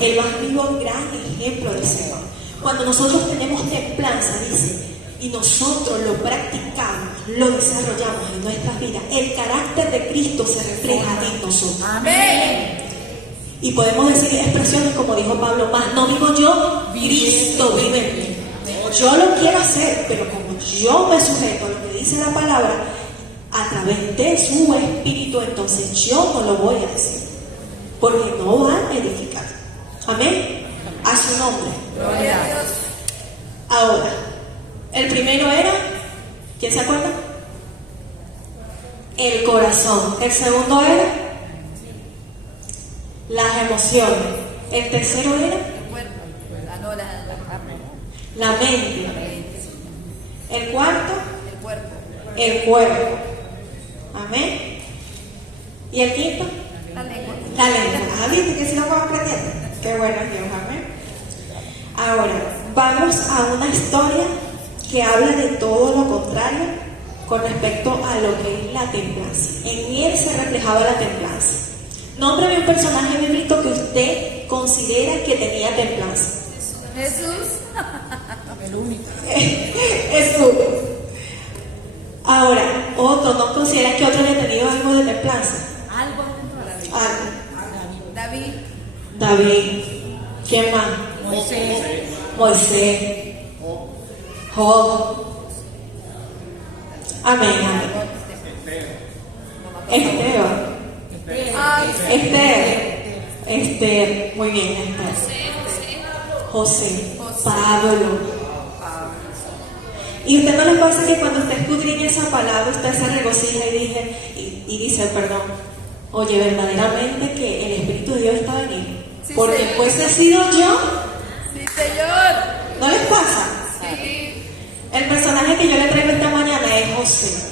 Él más vivo, gran ejemplo del Señor. Cuando nosotros tenemos templanza, dice, y nosotros lo practicamos, lo desarrollamos en nuestras vidas, el carácter de Cristo se refleja en nosotros. Amén. Y podemos decir expresiones como dijo Pablo, más no vivo yo, Cristo vive en mí. Yo lo quiero hacer, pero como yo me sujeto a lo que dice la palabra, a través de su Espíritu, entonces yo no lo voy a decir, porque no van a edificar. Amén. A su nombre. Gloria a Dios. Ahora, el primero era, ¿quién se acuerda? El corazón. El segundo era las emociones. El tercero era El cuerpo. la mente. El cuarto, El cuerpo. el cuerpo. Amén. ¿Y el quinto? La lengua. La lengua. Ah, ¿viste que si lo vamos aprendiendo? Qué bueno es Dios, amén. Ahora, vamos a una historia que habla de todo lo contrario con respecto a lo que es la templanza. En él se reflejaba la templanza. Nómbrame un personaje bíblico que usted considera que tenía templanza. Jesús. Jesús. Ahora, otro, ¿no considera que otro haya tenido algo de templanza? Algo dentro de la vida. Algo. David. David. ¿Quién más? Moisés. Job. Amén, amén. Esteban. Esther. Muy bien, Esther. José. Pablo. Y usted no le pasa que cuando usted escudriña esa palabra, usted se regocija y dice, perdón, oye, verdaderamente que el Espíritu de Dios estaba en él. Sí, Porque Señor. pues he sido yo. Sí, Señor. ¿No les pasa? Sí. El personaje que yo le traigo esta mañana es José.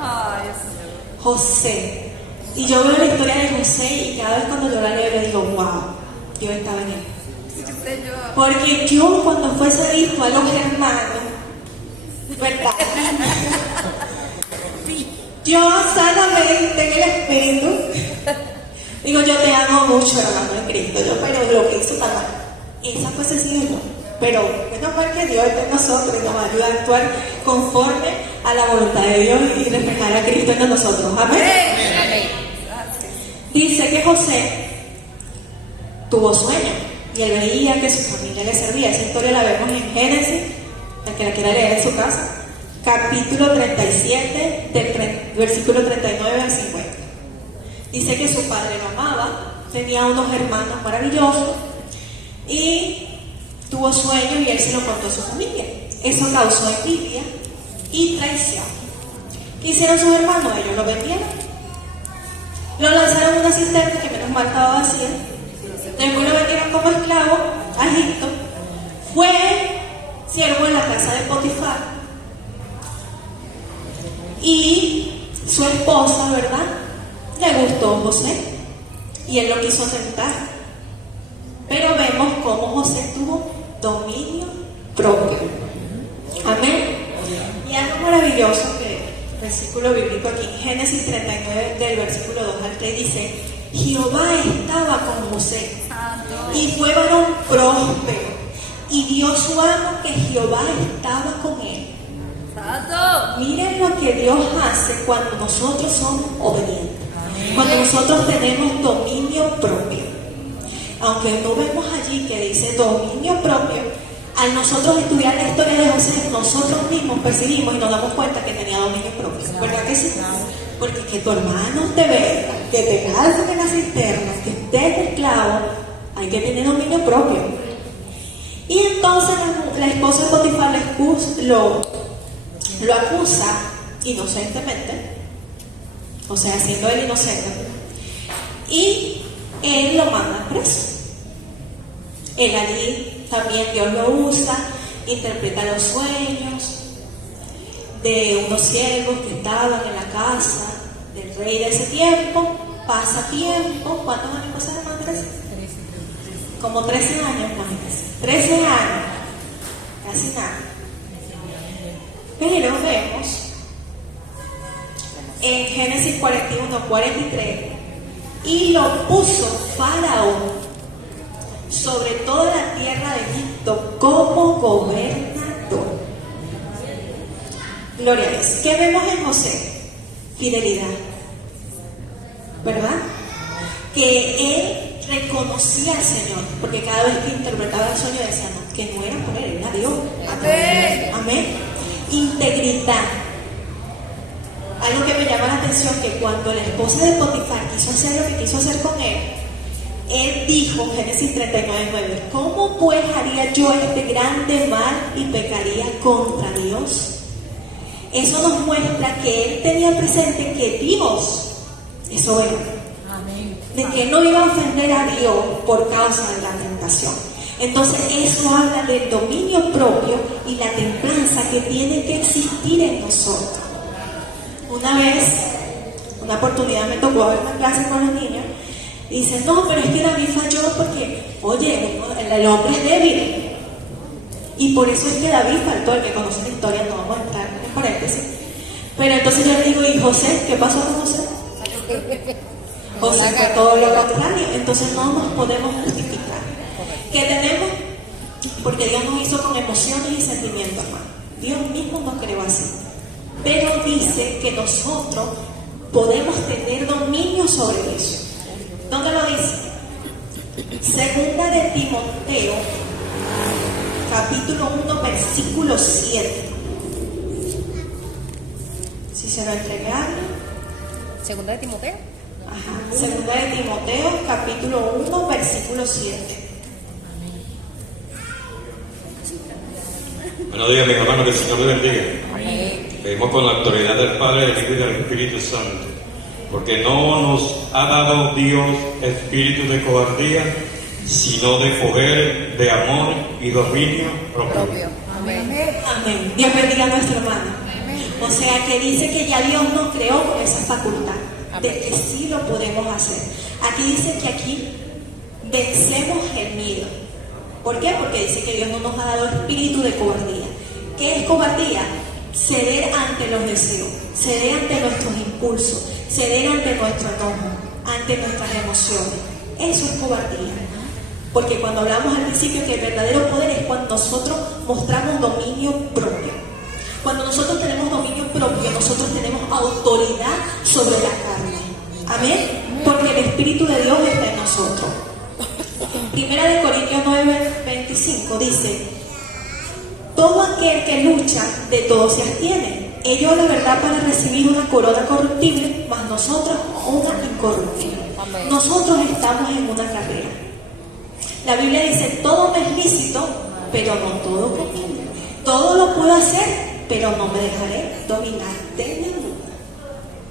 Ay, Señor. José. Y yo veo la historia de José y cada vez cuando yo la leo le digo, wow, Dios estaba en él. Sí, Señor. Porque yo cuando fuese visto a los hermanos, ¿verdad? Yo sanamente en el Espíritu digo, yo te amo mucho, hermano en Cristo, pero lo que hizo está mal. Esa fuese sido yo. Pero menos mal que Dios está en nosotros y nos ayuda a actuar conforme a la voluntad de Dios y reflejar a Cristo en nosotros. Amén. Amén. Dice que José tuvo sueño y él veía que su familia le servía. Esa historia la vemos en Génesis, el que la quiera leer en su casa, capítulo 37, del versículo 39 al 50. Dice que su padre lo amaba, tenía unos hermanos maravillosos y tuvo sueño y él se lo contó a su familia. Eso causó envidia y traición. ¿Qué hicieron sus hermanos? Ellos lo vendieron. Lo lanzaron en una cisterna que menos mal estaba vacía. Después lo vendieron como esclavo a Egipto. Fue siervo en la casa de Potifar. Y su esposa, ¿verdad? Le gustó José. Y él lo quiso aceptar. Pero vemos cómo José tuvo dominio propio. Amén. Y algo maravilloso que versículo bíblico aquí en Génesis 39 del versículo 2 al 3 dice, Jehová estaba con José y fue varón próspero y vio su amo que Jehová estaba con él. Santo. Miren lo que Dios hace cuando nosotros somos obedientes, cuando nosotros tenemos dominio propio. Aunque no vemos allí que dice dominio propio, al nosotros estudiar la historia de José, nosotros mismos percibimos y nos damos cuenta que tenía dominio propio. ¿Verdad que sí? Porque que tu hermano te vea, que te calcen en la cisterna, que estés esclavo, hay que tener dominio propio. Y entonces la esposa de Potifar lo acusa inocentemente, o sea, siendo él inocente, y él lo manda preso. Él allí también Dios lo usa interpreta los sueños de unos siervos que estaban en la casa del rey de ese tiempo. Pasa tiempo. ¿Cuántos años pasaron, Andrés? Como 13 años, imagínense. 13 años. Casi nada. Pero vemos en Génesis 41, 43, y lo puso Faraón sobre toda la tierra de Egipto como gobernador. Gloria a Dios. ¿Qué vemos en José? Fidelidad, ¿verdad? Que él reconocía al Señor, porque cada vez que interpretaba el sueño decía, no, que no era por él, era Dios. Amén. Amén. Integridad. Algo que me llama la atención, que cuando la esposa de Potifar quiso hacer lo que quiso hacer con él dijo, Génesis 39:9, ¿cómo pues haría yo este grande mal y pecaría contra Dios? Eso nos muestra que él tenía presente que Dios es soberano, de que no iba a ofender a Dios por causa de la tentación. Entonces eso habla del dominio propio y la templanza que tiene que existir en nosotros. Una vez, una oportunidad me tocó ver una clase con los niños y dicen, no, pero es que David falló porque, oye, el hombre es débil. Y por eso es que David faltó. El que conoce la historia, no vamos a entrar en paréntesis. Pero entonces yo le digo, ¿y José? ¿Qué pasó con José? José fue todo lo contrario. Entonces no nos podemos justificar. ¿Qué tenemos? Porque Dios nos hizo con emociones y sentimientos, hermano. Dios mismo nos creó así. Pero dice que nosotros podemos tener dominio sobre eso. ¿Dónde lo dice? Segunda de Timoteo, capítulo 1, versículo 7. Si se lo entregaron. Segunda de Timoteo. Ajá. Segunda de Timoteo, capítulo 1, versículo 7. Buenos días, mis hermanos, que el Señor les bendiga. Pedimos con la autoridad del Padre, del Hijo y del Espíritu Santo, porque no nos ha dado Dios espíritu de cobardía, sino de poder, de amor y dominio propio. Amén. Amén. Dios bendiga a nuestro hermano. O sea que dice que ya Dios nos creó con esa facultad de que sí lo podemos hacer. Aquí dice que aquí vencemos el miedo. ¿Por qué? Porque dice que Dios no nos ha dado espíritu de cobardía. ¿Qué es cobardía? Ceder ante los deseos, ceder ante nuestros impulsos, ceder ante nuestro enojo, ante nuestras emociones. Eso es cobardía. Porque cuando hablamos al principio que el verdadero poder es cuando nosotros mostramos dominio propio. Cuando nosotros tenemos dominio propio, nosotros tenemos autoridad sobre la carne. Amén. Porque el Espíritu de Dios está en nosotros. Primera de Corintios 9:25 dice, todo aquel que lucha de todo se abstiene. Ellos la verdad para recibir una corona corruptible, mas nosotros una incorruptible. Nosotros estamos en una carrera. La Biblia dice, todo me es lícito, pero no todo conviene. Todo lo puedo hacer, pero no me dejaré dominar de ninguno.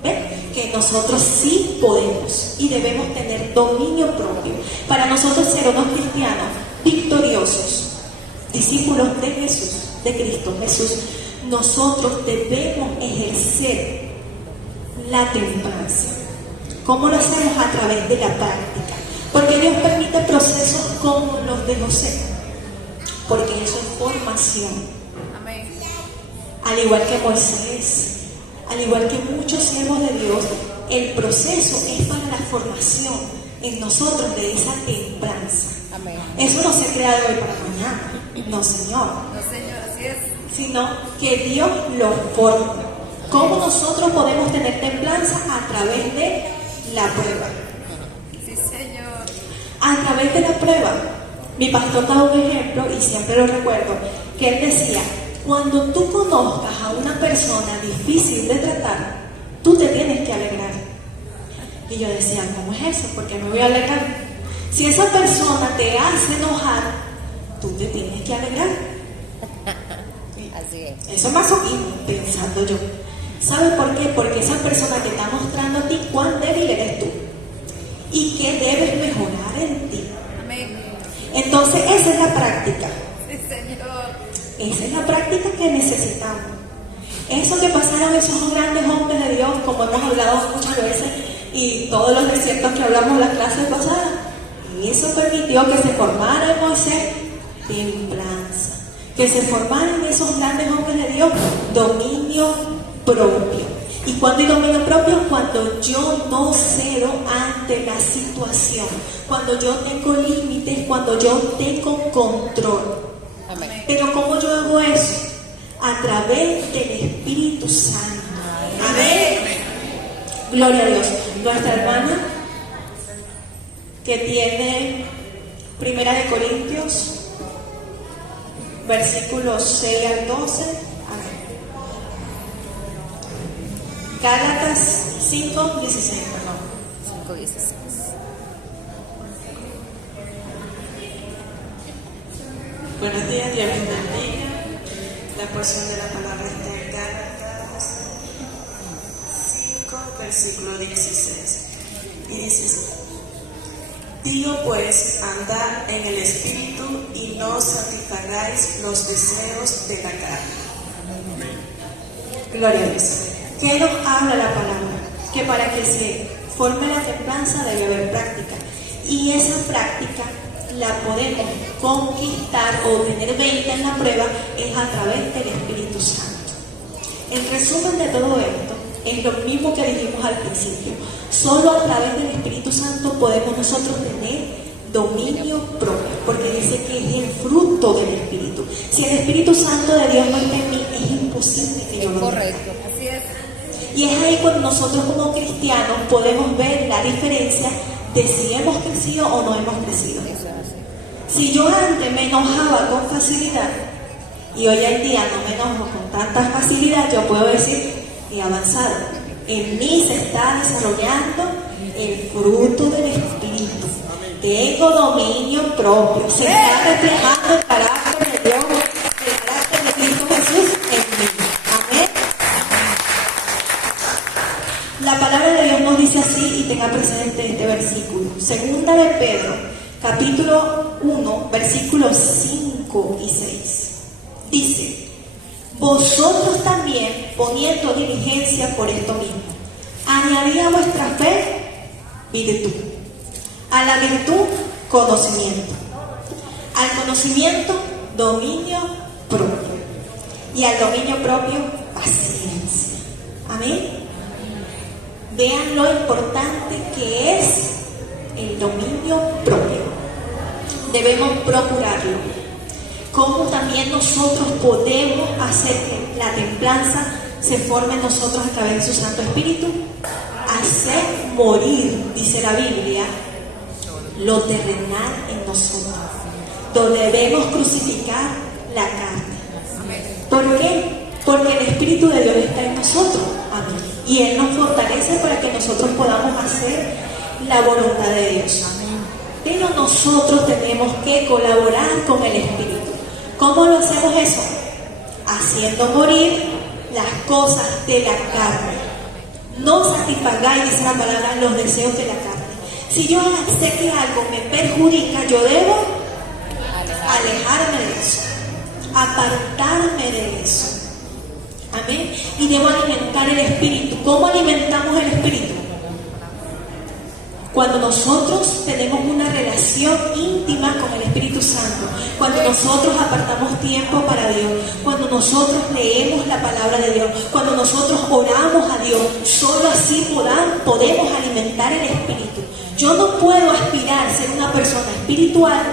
¿Ven? Que nosotros sí podemos y debemos tener dominio propio para nosotros ser unos cristianos victoriosos, discípulos de Jesús, de Cristo Jesús. Nosotros debemos ejercer la templanza. ¿Cómo lo hacemos? A través de la práctica. Porque Dios permite procesos como los de José, porque eso es formación. Amén. Al igual que Moisés, al igual que muchos siervos de Dios, el proceso es para la formación en nosotros de esa templanza. Amén. Eso no se crea de hoy para mañana, no, Señor. No, Señor, así es. Sino que Dios lo forma. ¿Cómo nosotros podemos tener templanza? A través de la prueba. Sí, Señor. A través de la prueba. Mi pastor daba un ejemplo y siempre lo recuerdo, que él decía, cuando tú conozcas a una persona difícil de tratar, tú te tienes que alegrar. Y yo decía, ¿cómo es eso? ¿Por qué me voy a alegrar? Si esa persona te hace enojar, tú te tienes que alegrar. Así es. Eso es masoquismo, pensando yo. ¿Sabes por qué? Porque esa persona te está mostrando a ti cuán débil eres tú y qué debes mejorar en ti. Amén. Entonces, esa es la práctica. Sí, Señor. Esa es la práctica que necesitamos. Eso que pasaron esos grandes hombres de Dios, como hemos hablado muchas veces, y todos los desiertos que hablamos en las clases pasadas, y eso permitió que se formara en Moisés templanza, que se formaran esos grandes hombres de Dios dominio propio. ¿Y cuándo hay dominio propio? Cuando yo no cedo ante la situación, cuando yo tengo límites, cuando yo tengo control. Amén. Pero ¿cómo yo hago eso? A través del Espíritu Santo. Amén. Gloria a Dios. Nuestra hermana que tiene 1 Corintios, versículos 6 al 12. Amén. Gálatas 5, 16, perdón. 5:16. Buenos días, Dios les bendiga. La porción de la palabra está en Gálatas 5, versículo 16. Y dice así: digo pues, andad en el Espíritu y no satisfagáis los deseos de la carne. Gloria a Dios. ¿Qué nos habla la palabra? Que para que se forme la templanza debe haber práctica. Y esa práctica la podemos conquistar o tener 20 en la prueba es a través del Espíritu Santo. En resumen de todo esto, es lo mismo que dijimos al principio. Solo a través del Espíritu Santo podemos nosotros tener dominio propio, porque dice que es el fruto del Espíritu. Si el Espíritu Santo de Dios no está en mí, es imposible que yo lo tenga. Correcto, así es. Y es ahí cuando nosotros como cristianos podemos ver la diferencia de si hemos crecido o no hemos crecido. Eso es así. Si yo antes me enojaba con facilidad y hoy en día no me enojo con tanta facilidad, yo puedo decir, he avanzado. En mí se está desarrollando el fruto del Espíritu. Tengo dominio propio. Se está reflejando el carácter de Dios, el carácter de Cristo Jesús en mí. Amén. La palabra de Dios nos dice así, y tenga presente este versículo. Segunda de Pedro, capítulo 1, versículos 5 y 6. Dice: vosotros también, poniendo diligencia por esto mismo, añadid a vuestra fe virtud, a la virtud conocimiento, al conocimiento dominio propio, y al dominio propio paciencia. Amén. Vean lo importante que es el dominio propio. Debemos procurarlo. Cómo también nosotros podemos hacer que la templanza se forme en nosotros a través de su Santo Espíritu. Hacer morir, dice la Biblia, lo terrenal en nosotros. Debemos crucificar la carne. ¿Por qué? Porque el Espíritu de Dios está en nosotros. Amén. Y Él nos fortalece para que nosotros podamos hacer la voluntad de Dios. Pero nosotros tenemos que colaborar con el Espíritu. ¿Cómo lo hacemos eso? Haciendo morir las cosas de la carne. No satisfagáis, dice la palabra, los deseos de la carne. Si yo sé que algo me perjudica, yo debo alejarme de eso, apartarme de eso. Amén. Y debo alimentar el Espíritu. ¿Cómo alimentamos el Espíritu? Cuando nosotros tenemos una relación íntima con el Espíritu Santo, cuando nosotros apartamos tiempo para Dios, cuando nosotros leemos la palabra de Dios, cuando nosotros oramos a Dios, solo así podemos alimentar el Espíritu. Yo no puedo aspirar a ser una persona espiritual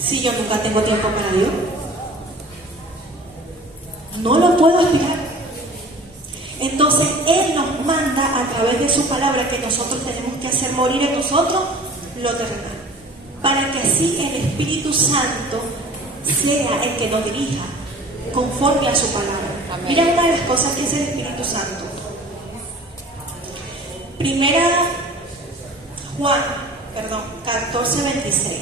si yo nunca tengo tiempo para Dios. No lo puedo aspirar. Entonces Él nos manda a través de su palabra que nosotros tenemos que hacer morir en nosotros lo terrenal, para que así el Espíritu Santo sea el que nos dirija conforme a su palabra. Amén. Mira una de las cosas que es el Espíritu Santo. Primera Juan 14:26.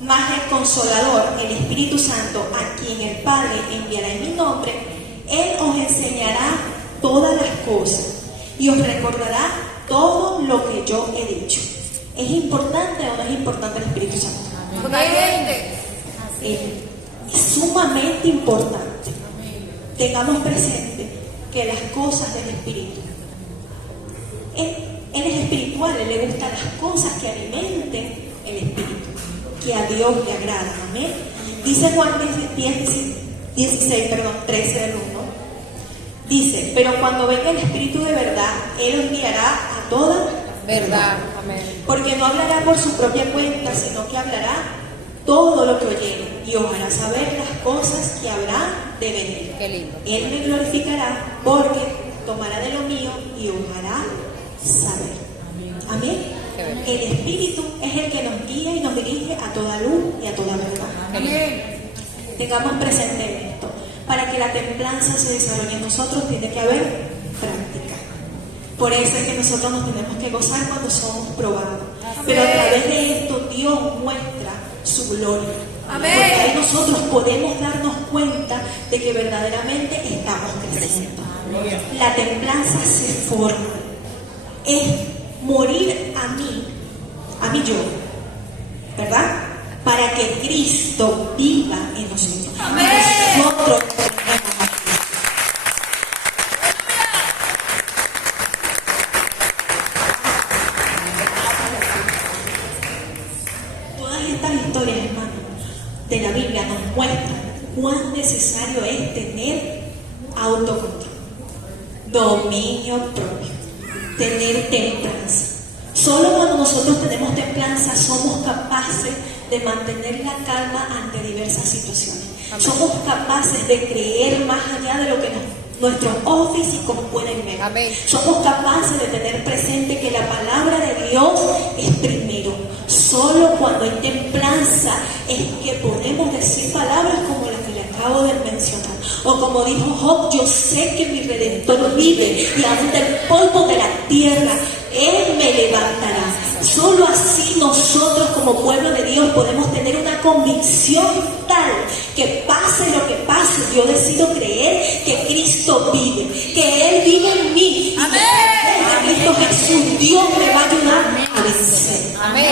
Mas el Consolador, el Espíritu Santo, a quien el Padre enviará en mi nombre, Él os enseñará todas las cosas y os recordará todo lo que yo he dicho. ¿Es importante o no es importante el Espíritu Santo? Totalmente. es sumamente importante. Tengamos presente que las cosas del Espíritu, Él es espiritual, Él le gustan las cosas que alimenten el Espíritu, que a Dios le agradan. Amén. Dice Juan 13 del 1. Dice, pero cuando venga el Espíritu de verdad, Él os guiará a toda Verdad. Amén. porque no hablará por su propia cuenta, sino que hablará todo lo que oyere y os hará saber las cosas que habrá de venir. Qué lindo. Él me glorificará porque tomará de lo mío y os hará saber. Amén. Qué bello. El Espíritu es el que nos guía y nos dirige a toda luz y a toda verdad. Amén. Tengamos presente esto. Para que la templanza se desarrolle en nosotros tiene que haber práctica. Por eso es que nosotros nos tenemos que gozar cuando somos probados. Pero a través de esto Dios muestra su gloria. Amén. Porque ahí nosotros podemos darnos cuenta de que verdaderamente estamos creciendo. La templanza se forma. Es morir a mí yo, ¿verdad? Para que Cristo viva en nosotros. Amén. Nosotros todas estas historias, hermanos, de la Biblia nos muestran cuán necesario es tener autocontrol, dominio propio, tener templanza. Solo cuando nosotros tenemos templanza somos capaces de mantener la calma ante diversas situaciones. Amén. Somos capaces de creer más allá de lo que nuestros ojos físicos pueden ver. Amén. Somos capaces de tener presente que la palabra de Dios es primero. Solo cuando hay templanza es que podemos decir palabras como las que le acabo de mencionar. O como dijo Job, yo sé que mi Redentor vive y aún del polvo de la tierra Él me levantará. Solo así nosotros como pueblo de Dios podemos tener una convicción tal que pase lo que pase, yo decido creer que Cristo vive, que Él vive en mí. Amén. Y que Cristo Jesús, Dios me va a ayudar a vencer. Amén.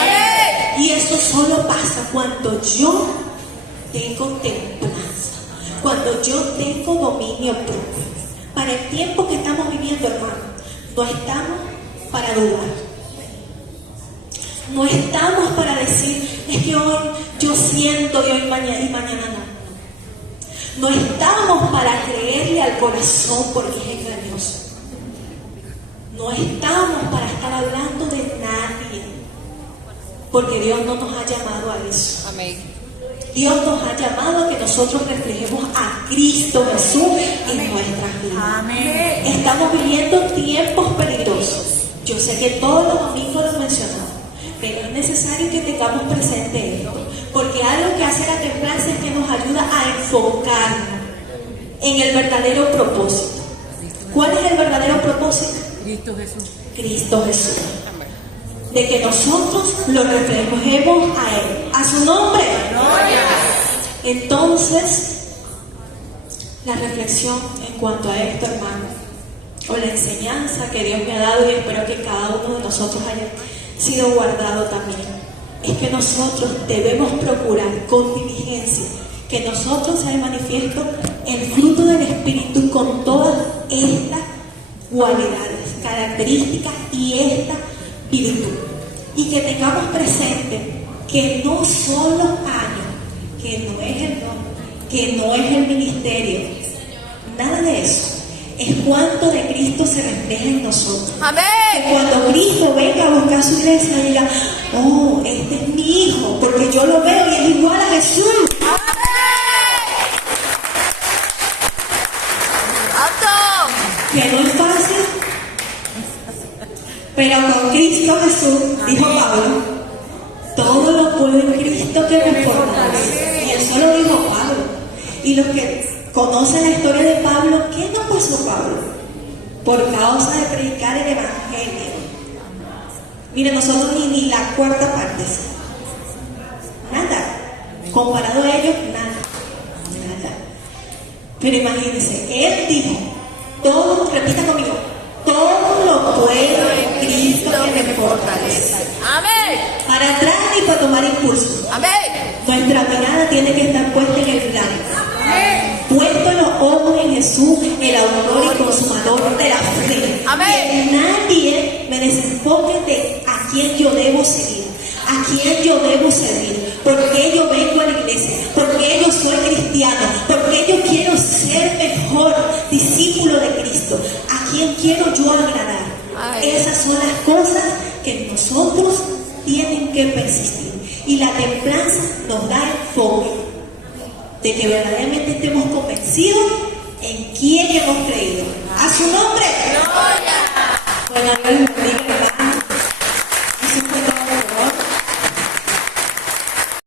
Y eso solo pasa cuando yo tengo templanza, cuando yo tengo dominio propio. Para el tiempo que estamos viviendo, hermano, no estamos para dudar. No estamos para decir, es que hoy yo siento y hoy mañana no. No estamos para creerle al corazón porque es engañoso. No estamos para estar hablando de nadie, porque Dios no nos ha llamado a eso. Amén. Dios nos ha llamado a que nosotros reflejemos a Cristo Jesús en nuestras vidas. Amén. Estamos viviendo tiempos peligrosos. Yo sé que todos los domingos los mencionamos, pero es necesario que tengamos presente esto, porque algo que hace la templanza es que nos ayuda a enfocarnos en el verdadero propósito. ¿Cuál es el verdadero propósito? Cristo Jesús. Cristo Jesús. De que nosotros lo reflejemos a Él, a su nombre. Entonces, la reflexión en cuanto a esto, hermano, o la enseñanza que Dios me ha dado, y espero que cada uno de nosotros haya sido guardado también, es que nosotros debemos procurar con diligencia que nosotros se manifiesto el fruto del Espíritu con todas estas cualidades, características y esta virtud. Y que tengamos presente que no son los años, que no es el don, que no es el ministerio, nada de eso. Es cuánto de Cristo se refleja en nosotros. Amén. Que cuando Cristo venga a buscar su iglesia y diga, oh, este es mi hijo, porque yo lo veo y es igual a Jesús. Que no es fácil, pero con Cristo Jesús, dijo Pablo, todo lo puedo en Cristo que me fortalece. Y eso lo dijo Pablo. Y los que conocen la historia de Pablo, ¿qué no pasó Pablo? Por causa de predicar el Evangelio. Mire, nosotros ni la cuarta parte, nada. Comparado a ellos, nada. Pero imagínense, él dijo, todo, repita conmigo, todo lo puedo en Cristo que me fortalece. Amén. Para atrás y para tomar impulso. Amén. Nuestra mirada tiene que estar puesta en el gran autor y consumador de la fe. Amén. Que nadie me desenfoque de a quién yo debo seguir, a quién yo debo servir, porque yo vengo a la iglesia, porque yo soy cristiano, porque yo quiero ser mejor discípulo de Cristo, a quién quiero yo agradar. Esas son las cosas que nosotros tienen que persistir. Y la templanza nos da enfoque de que verdaderamente estemos convencidos en quién hemos creído. A su nombre. Bueno, Dios les bendiga.